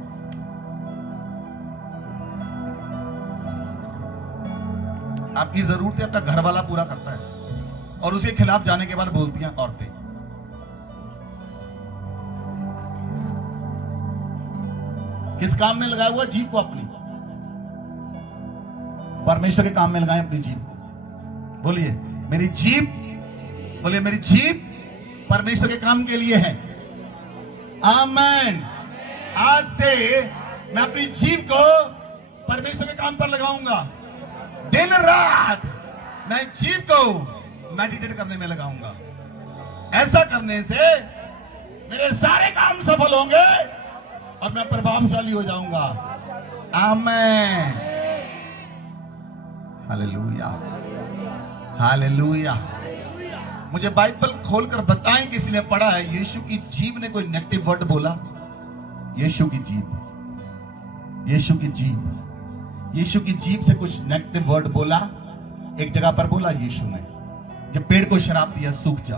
आपकी जरूरतें आपका घर वाला पूरा करता है और उसके खिलाफ जाने के बाद बोलती हैं औरतें। किस काम में लगाया हुआ? जीभ को अपनी। परमेश्वर के काम में लगाएं अपनी जीभ को। बोलिए मेरी जीभ, बोलिए मेरी जीभ परमेश्वर के काम के लिए है। आमेन। आज से मैं अपनी जीभ को परमेश्वर के काम पर लगाऊंगा। दिन रात मैं जीभ को मेडिटेट करने में लगाऊंगा। ऐसा करने से मेरे सारे काम सफल होंगे और मैं प्रभावशाली हो जाऊंगा। आमेन। Hallelujah, hallelujah. मुझे बाइबल खोलकर बताएं किसी ने पढ़ा है यीशु की जीभ ने कोई नेगेटिव वर्ड बोला? यीशु की जीभ, यीशु की जीभ, यीशु की जीभ से कुछ नेगेटिव वर्ड बोला? एक जगह पर बोला यीशु ने, जब पेड़ को शराब दिया सूख जा।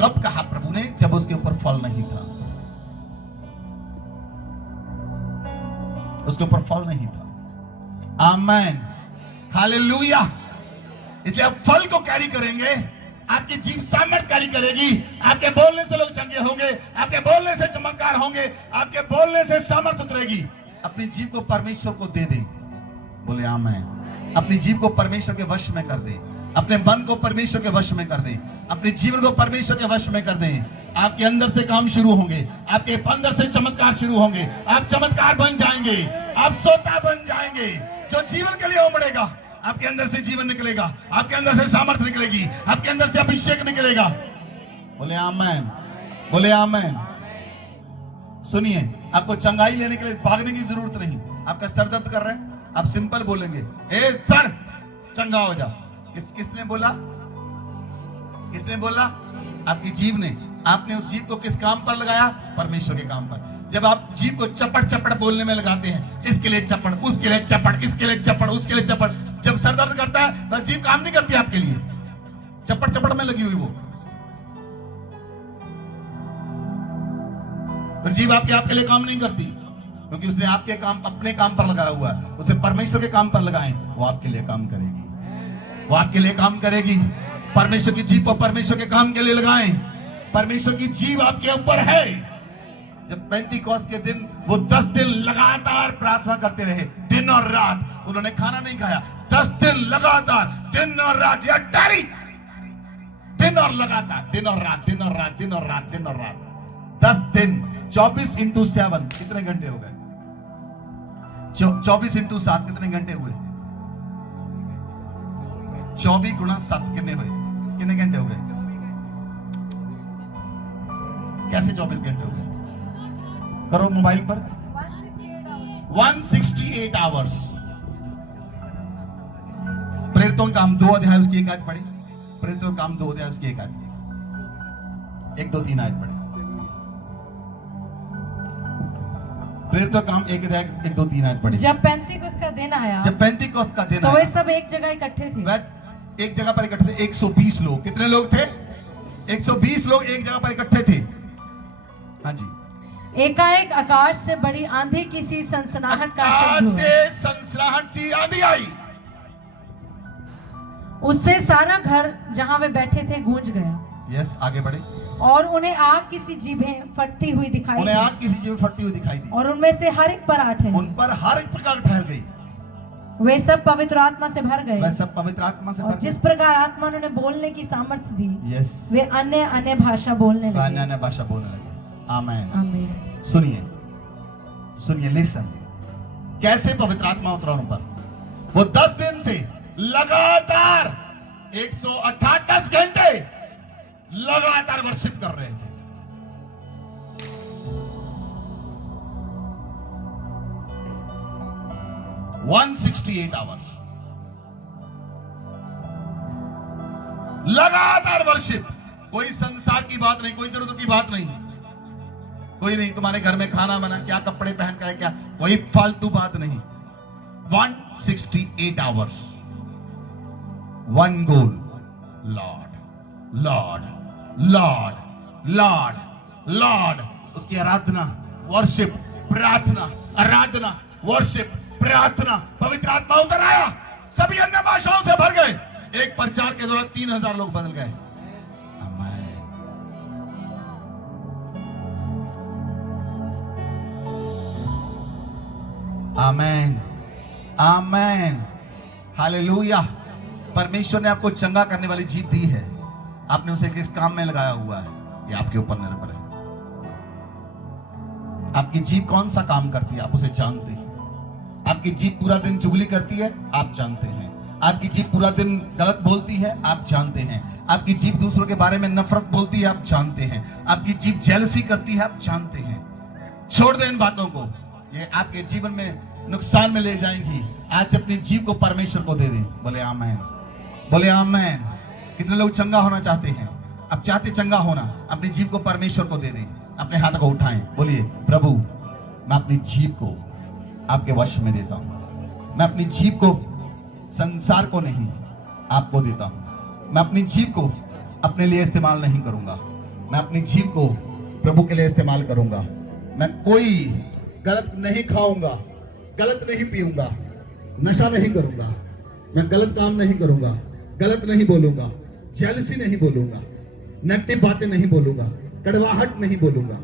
कब कहा प्रभु ने? जब उसके ऊपर फल नहीं था, उसके ऊपर फल नहीं था। आमेन, हालेलुया। इसलिए आप फल को कैरी करेंगे। आपकी जीभ सामर्थ कैरी करेगी। आपके बोलने से लोग चंगे होंगे, आपके बोलने से चमत्कार होंगे, आपके बोलने से सामर्थ उतरेगी। अपनी जीभ को परमेश्वर को दे दें। बोले आमेन। अपनी जीभ को परमेश्वर के वश में कर दें। अपने मन को परमेश्वर के वश में कर दें। अपने जीवन को परमेश्वर के वश में कर दें। आपके अंदर से काम शुरू होंगे। आपके अंदर से चमत्कार शुरू होंगे। आप चमत्कार बन जाएंगे। आप सोता बन जाएंगे। जो जीवन के लिए उमड़ेगा, आपके अंदर से जीवन निकलेगा। आपके अंदर से सामर्थ्य निकलेगी। आपके अंदर से अभिषेक निकलेगा। बोले आमेन, बोले आमेन। सुनिए, आपको चंगाई लेने के लिए भागने की जरूरत नहीं। आपका सर दर्द कर रहा है, आप सिंपल बोलेंगे, ए सर चंगा हो जा। किसने बोला? किसने बोला? आपकी जीभ ने। आपने उस जीभ को किस काम पर लगाया? परमेश्वर के काम पर। जब आप जीभ को चपड़ चपड़ बोलने में लगाते हैं, इसके लिए चपड़, उसके लिए चपड़, इसके लिए चपड़, उसके लिए चपड़, जब सर दर्द करता है तो जीभ काम नहीं करती आपके लिए, चपड़ चपड़ में लगी हुई वो। फिर जीभ आपके लिए काम नहीं करती, क्योंकि उसने आपके काम अपने काम पर लगाया हुआ है। उसे परमेश्वर के काम पर लगाएं, वो आपके लिए काम करेगी। वो आपके लिए काम करेगी। परमेश्वर की जीभ को परमेश्वर के काम के लिए लगाएं। परमेश्वर की जीभ आपके ऊपर है। जब पेंटिकॉस्ट के दिन वो 10 दिन लगातार प्रार्थना करते रहे, दिन और रात, उन्होंने खाना नहीं खाया। 10 दिन लगातार, दिन और रात, या डारी, दिन और लगातार, दिन और रात, दिन और रात, दिन और रात, दिन और रात, 10 दिन, 24x7 कितने घंटे हो गए? 24x7 कितने घंटे हुए? 24x7 कितने हुए? कितने घंटे हो गए? कैसे 24 घंटे हो गए? करो मोबाइल पर। 168 आवर्स। प्रेरितों का काम 2 अध्याय उसकी 1 आयत पढ़े। प्रेरितों का काम 2 अध्याय उसकी 1 आयत, 1, 2, 3 आयत पढ़े। प्रेरितों का काम 1 अध्याय 1, 2, 3 आयत पढ़े। जब पेंतिकुस्त का दिन आया, जब पेंतिकुस्त का दिन तो वे आया, सब एक जगह इकट्ठे थे। वह एक जगह पर इकट्ठे थे। 120 लोग। कितने लोग थे? 120 लोग एक जगह पर इकट्ठे थे। हाँ जी। एकाएक आकाश से बड़ी आंधी की सी सनसनाहट का आकाश शब्द हुआ। से सनसनाहट सी आंधी आई। उससे सारा घर जहां वे बैठे थे गूंज गया। यस, आगे बढ़े। और उन्हें आग की सी जीभें फटती हुई दिखाई उन्हें दी। आग किसी चीज में फटती हुई दिखाई दी। और उनमें से हर एक पर आठ है। उन पर हर एक प्रकार ठहर गई। वे सब पवित्र आत्मा से भर गए। वह सब पवित्र आत्मा से और भर जिस गए। प्रकार आत्मा ने उन्हें बोलने की सामर्थ्य दी, यस, वे अन्य अन्य भाषा बोलने लगे। अन्य भाषा बोलने लगे। आमीन। आमीन। सुनिए, सुनिए, लिसन। कैसे पवित्र आत्मा उतरा उन पर? वो 10 दिन से लगातार 128 घंटे लगातार वर्शिप कर रहे थे। $168 लगातार वर्शिप। कोई संसार की बात नहीं, कोई इधर उधर की बात नहीं, कोई नहीं तुम्हारे घर में खाना बना, क्या कपड़े पहन कर, क्या, कोई फालतू बात नहीं। 168 hours, one goal, Lord Lord Lord Lord Lord. उसकी आराधना, वर्शिप, प्रार्थना, आराधना, वर्शिप, प्रार्थना। पवित्र आत्मा उतर आया, सभी अन्य भाषाओं से भर गए। एक प्रचार के दौरान 3000 लोग बदल गए। आमेन, आमेन, हालेलुया। परमेश्वर ने आपको चंगा करने वाली जीभ दी है। आपने उसे किस काम में लगाया हुआ है, ये आपके ऊपर निर्भर है। आपकी जीभ कौन सा काम करती है, आप उसे जानते हैं। आपकी जीभ पूरा दिन चुगली करती है, आप जानते हैं। आपकी जीभ पूरा दिन गलत बोलती है, आप जानते हैं। आपकी जीभ दूसरों के बारे में नफरत बोलती है, आप जानते हैं। आपकी जीभ जेलसी करती है, आप जानते हैं। छोड़ दें इन बातों को, ये आपके जीवन में नुकसान में ले जाएंगी। आज से अपनी जीभ को परमेश्वर को दे दें। बोले आमेन, बोले आमेन। कितने लोग चंगा होना चाहते हैं? अब चाहते चंगा होना, अपनी जीभ को परमेश्वर को दे दें। अपने हाथ को उठाएं, बोलिए, प्रभु मैं अपनी जीभ को आपके वश में देता हूं। मैं अपनी जीभ को संसार को नहीं, आपको देता हूं। मैं अपनी जीभ को अपने लिए इस्तेमाल नहीं करूंगा। मैं अपनी जीभ को प्रभु के लिए इस्तेमाल करूंगा। मैं कोई गलत नहीं खाऊंगा, गलत नहीं पीऊंगा, नशा नहीं करूंगा, मैं गलत काम नहीं करूंगा, गलत नहीं बोलूंगा, जेलसी नहीं बोलूंगा, नेगेटिव बातें नहीं बोलूंगा, कड़वाहट नहीं बोलूंगा।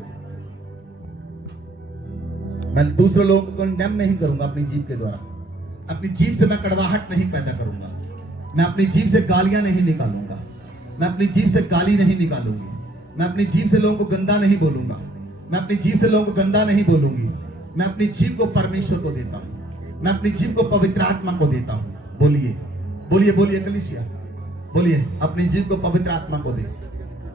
मैं दूसरे लोगों को कंडेम नहीं करूंगा अपनी जीभ के द्वारा। अपनी जीभ से मैं कड़वाहट नहीं पैदा करूंगा। मैं अपनी जीभ से गालियां नहीं निकालूंगा। मैं अपनी जीभ से गाली नहीं निकालूंगी। मैं अपनी जीभ से लोगों को गंदा नहीं बोलूंगा। मैं अपनी जीभ से लोगों को गंदा नहीं बोलूंगी। मैं अपनी जीभ को परमेश्वर को देता हूं। मैं अपनी जीभ को पवित्र आत्मा को देता हूं। बोलिए, बोलिए, बोलिए कलीसिया, बोलिए, अपनी जीभ को पवित्र आत्मा को दे।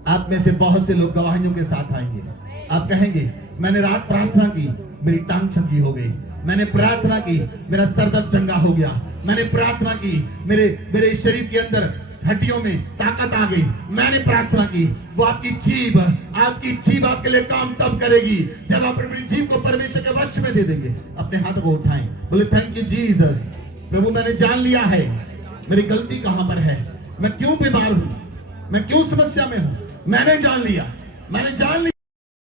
आप में से बहुत से लोग गवाहियों के साथ आएंगे। आप कहेंगे, मैंने रात प्रार्थना की, मेरी टांग चंगी हो गई। मैंने प्रार्थना की, मेरा सर दर्द चंगा हो गया। मैंने प्रार्थना की, मेरे शरीर के अंदर हड्डियों में ताकत आ गई। मैंने प्रार्थना की। वो आपकी जीभ आपके लिए काम तब करेगी जब आप अपनी जीभ को परमेश्वर के वश में दे देंगे। अपने हाथों को उठाएं, बोले थैंक यू जीसस। प्रभु मैंने जान लिया है मेरी गलती कहां पर है, मैं क्यों बीमार हूं, मैं क्यों समस्या में हूं। मैंने जान लिया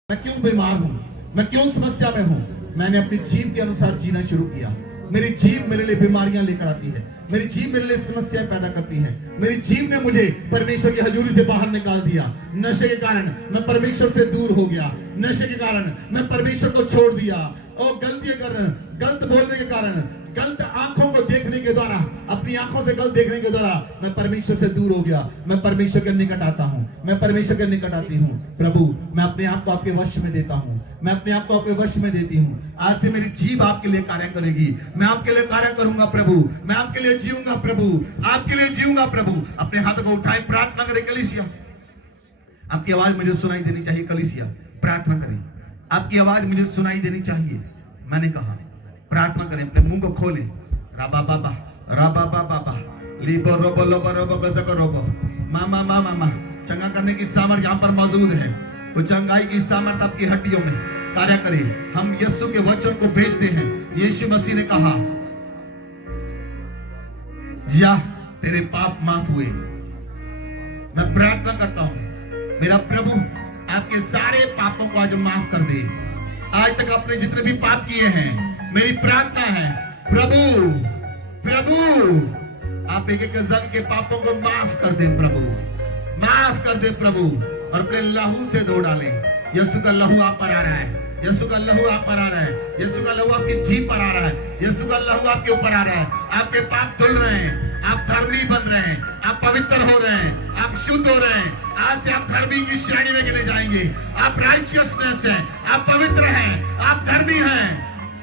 मैं क्यों बीमार हूं, मैं क्यों समस्या में हूं। मैंने अपनी जीभ के अनुसार जीना शुरू किया। मेरी जीभ मेरे लिए बीमारियां लेकर आती है। मेरी जीभ मेरे लिए समस्याएं पैदा करती है। मेरी जीभ ने मुझे परमेश्वर की हजूरी से बाहर निकाल दिया। नशे के कारण मैं परमेश्वर से दूर हो गया। नशे के कारण मैं परमेश्वर को छोड़ दिया। और गलत बोलने के कारण, गलत आंखों को देखने के द्वारा, अपनी आंखों से गलत देखने के द्वारा मैं परमेश्वर से दूर हो गया। मैं परमेश्वर के निकट आता हूं, मैं परमेश्वर के निकट आती हूं। प्रभु मैं अपने आप को आपके वश में देता हूं। मैं अपने आप को आपके वश में देती हूं। आज से मेरी जीभ आपके लिए कार्य करेगी। मैं आपके लिए कार्य करूंगा प्रभु। मैं आपके लिए जीऊंगा प्रभु, आपके लिए जीऊंगा प्रभु। अपने हाथों को उठाएं, प्रार्थना करें कलीसिया। आपकी आवाज मुझे सुनाई देनी चाहिए कलीसिया, प्रार्थना करें। आपकी आवाज मुझे सुनाई देनी चाहिए। मैंने कहा प्रार्थना करें, अपने मुंह को खोलें। राबा बाबा, राबा बाबा, लीबो रोबो लोबो रोबो गजको रोबो। मामा मामा मामा चंगा करने की सामर्थ यहाँ पर मौजूद है। वो चंगाई की सामर्थ आपकी हड्डियों में कार्य करे। हम यीशु के वचन को भेजते हैं। यीशु मसीह ने कहा, या तेरे पाप माफ हुए। मैं प्रार्थना करता हूं मेरा प्रभु आपके सारे पापों को आज माफ कर दे। आज तक आपने जितने भी पाप किए हैं, मेरी प्रार्थना है प्रभु प्रभु आप एक एक जन के पापों को माफ कर दे प्रभु, माफ कर दे प्रभु, और अपने लहू से धो डाले। यीशु का लहू आप पर आ रहा है, यीशु का लहू आप पर आ रहा है, यीशु का लहू आपकी जीभ पर आ रहा है, यीशु का लहू आपके ऊपर आ रहा है। आपके पाप धुल रहे हैं, आप धर्मी बन रहे हैं, आप पवित्र हो रहे हैं, आप शुद्ध हो रहे हैं। आज से आप धर्मी की श्रेणी में गिने जाएंगे। आप राइचियसनेस हैं, आप पवित्र हैं, आप धर्मी हैं,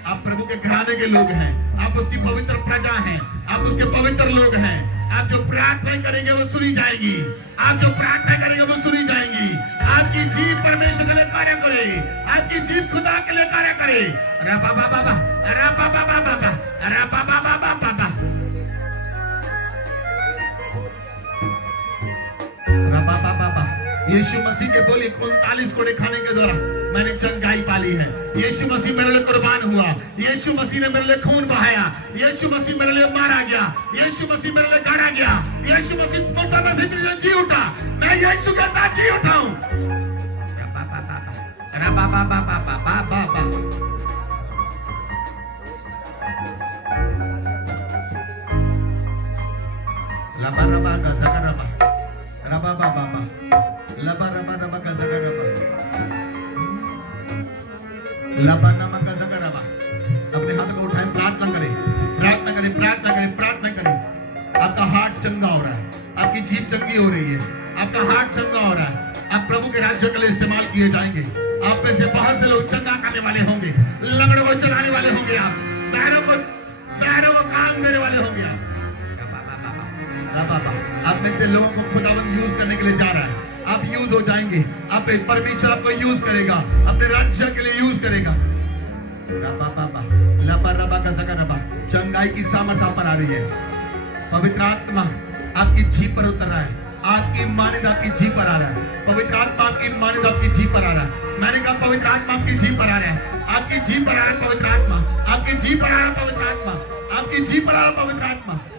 आप प्रभु के घराने के लोग हैं, आप उसकी पवित्र प्रजा हैं, आप उसके पवित्र लोग हैं। आप जो प्रार्थना करेंगे वो सुनी जाएगी, आप जो प्रार्थना करेंगे वो सुनी जाएंगी। आपकी जीभ परमेश्वर के लिए कार्य करे, आपकी जीभ खुदा के लिए कार्य करे। अरे बाबा बाबा, अरे बाबा बाबा, अरे बाबा बाबा बाबा, अरे बाबा बाबा। यीशु मसीह के बोले 39 कोड़े खाने के द्वारा मैंने चंगाई पाली है। यीशु मसीह मेरे लिए कुर्बान हुआ, यीशु मसीह ने मेरे लिए खून बहाया, यीशु मसीह मेरे लिए मारा गया, यीशु मसीह मेरे लिए गाड़ा गया, यीशु मसीह मुर्दा में से जी उठा, मैं यीशु के साथ जी उठा हूं। लबा रबा गज़ा रबा रबा बाबा लबा रबा रबा गज़ा रबा लबा नमा गज़ा रबा। अपने हाथ को उठाएं, प्रार्थना करें, प्रार्थना करें, प्रार्थना करें, प्रार्थना करें। आपका हार्ट चंगा हो रहा है, आपकी जीभ चंगी हो रही है, आपका हार्ट चंगा हो रहा है। आप प्रभु के राज्य के लिए इस्तेमाल किए जाएंगे। आप में से बहुत से लोग चंगा करने वाले होंगे, लंगड़ों को चलाने वाले होंगे, आप बहरों को काम देने वाले होंगे। आप में से लोगों को खुदावंद यूज करने के लिए जा रहा है। आप यूज हो जाएंगे, आप परमेश्वर आपको यूज करेगा, अपने राज्य के लिए यूज करेगा। चंगाई की सामर्थ आप पर आ रही है। पवित्र आत्मा आपकी जीभ पर उतर रहा है, आपकी मानिंद आपकी जीभ पर आ रहा है। पवित्र आत्मा आपकी मानिंद आपकी जीभ पर आ रहा है। मैंने कहा पवित्र आत्मा आपकी जीभ पर आ रहा है, आपकी जीभ पर आ रहा है पवित्र आत्मा, आपकी जीभ पर आ रहा है पवित्र आत्मा, आपकी जीभ पर आ रहा है पवित्र आत्मा।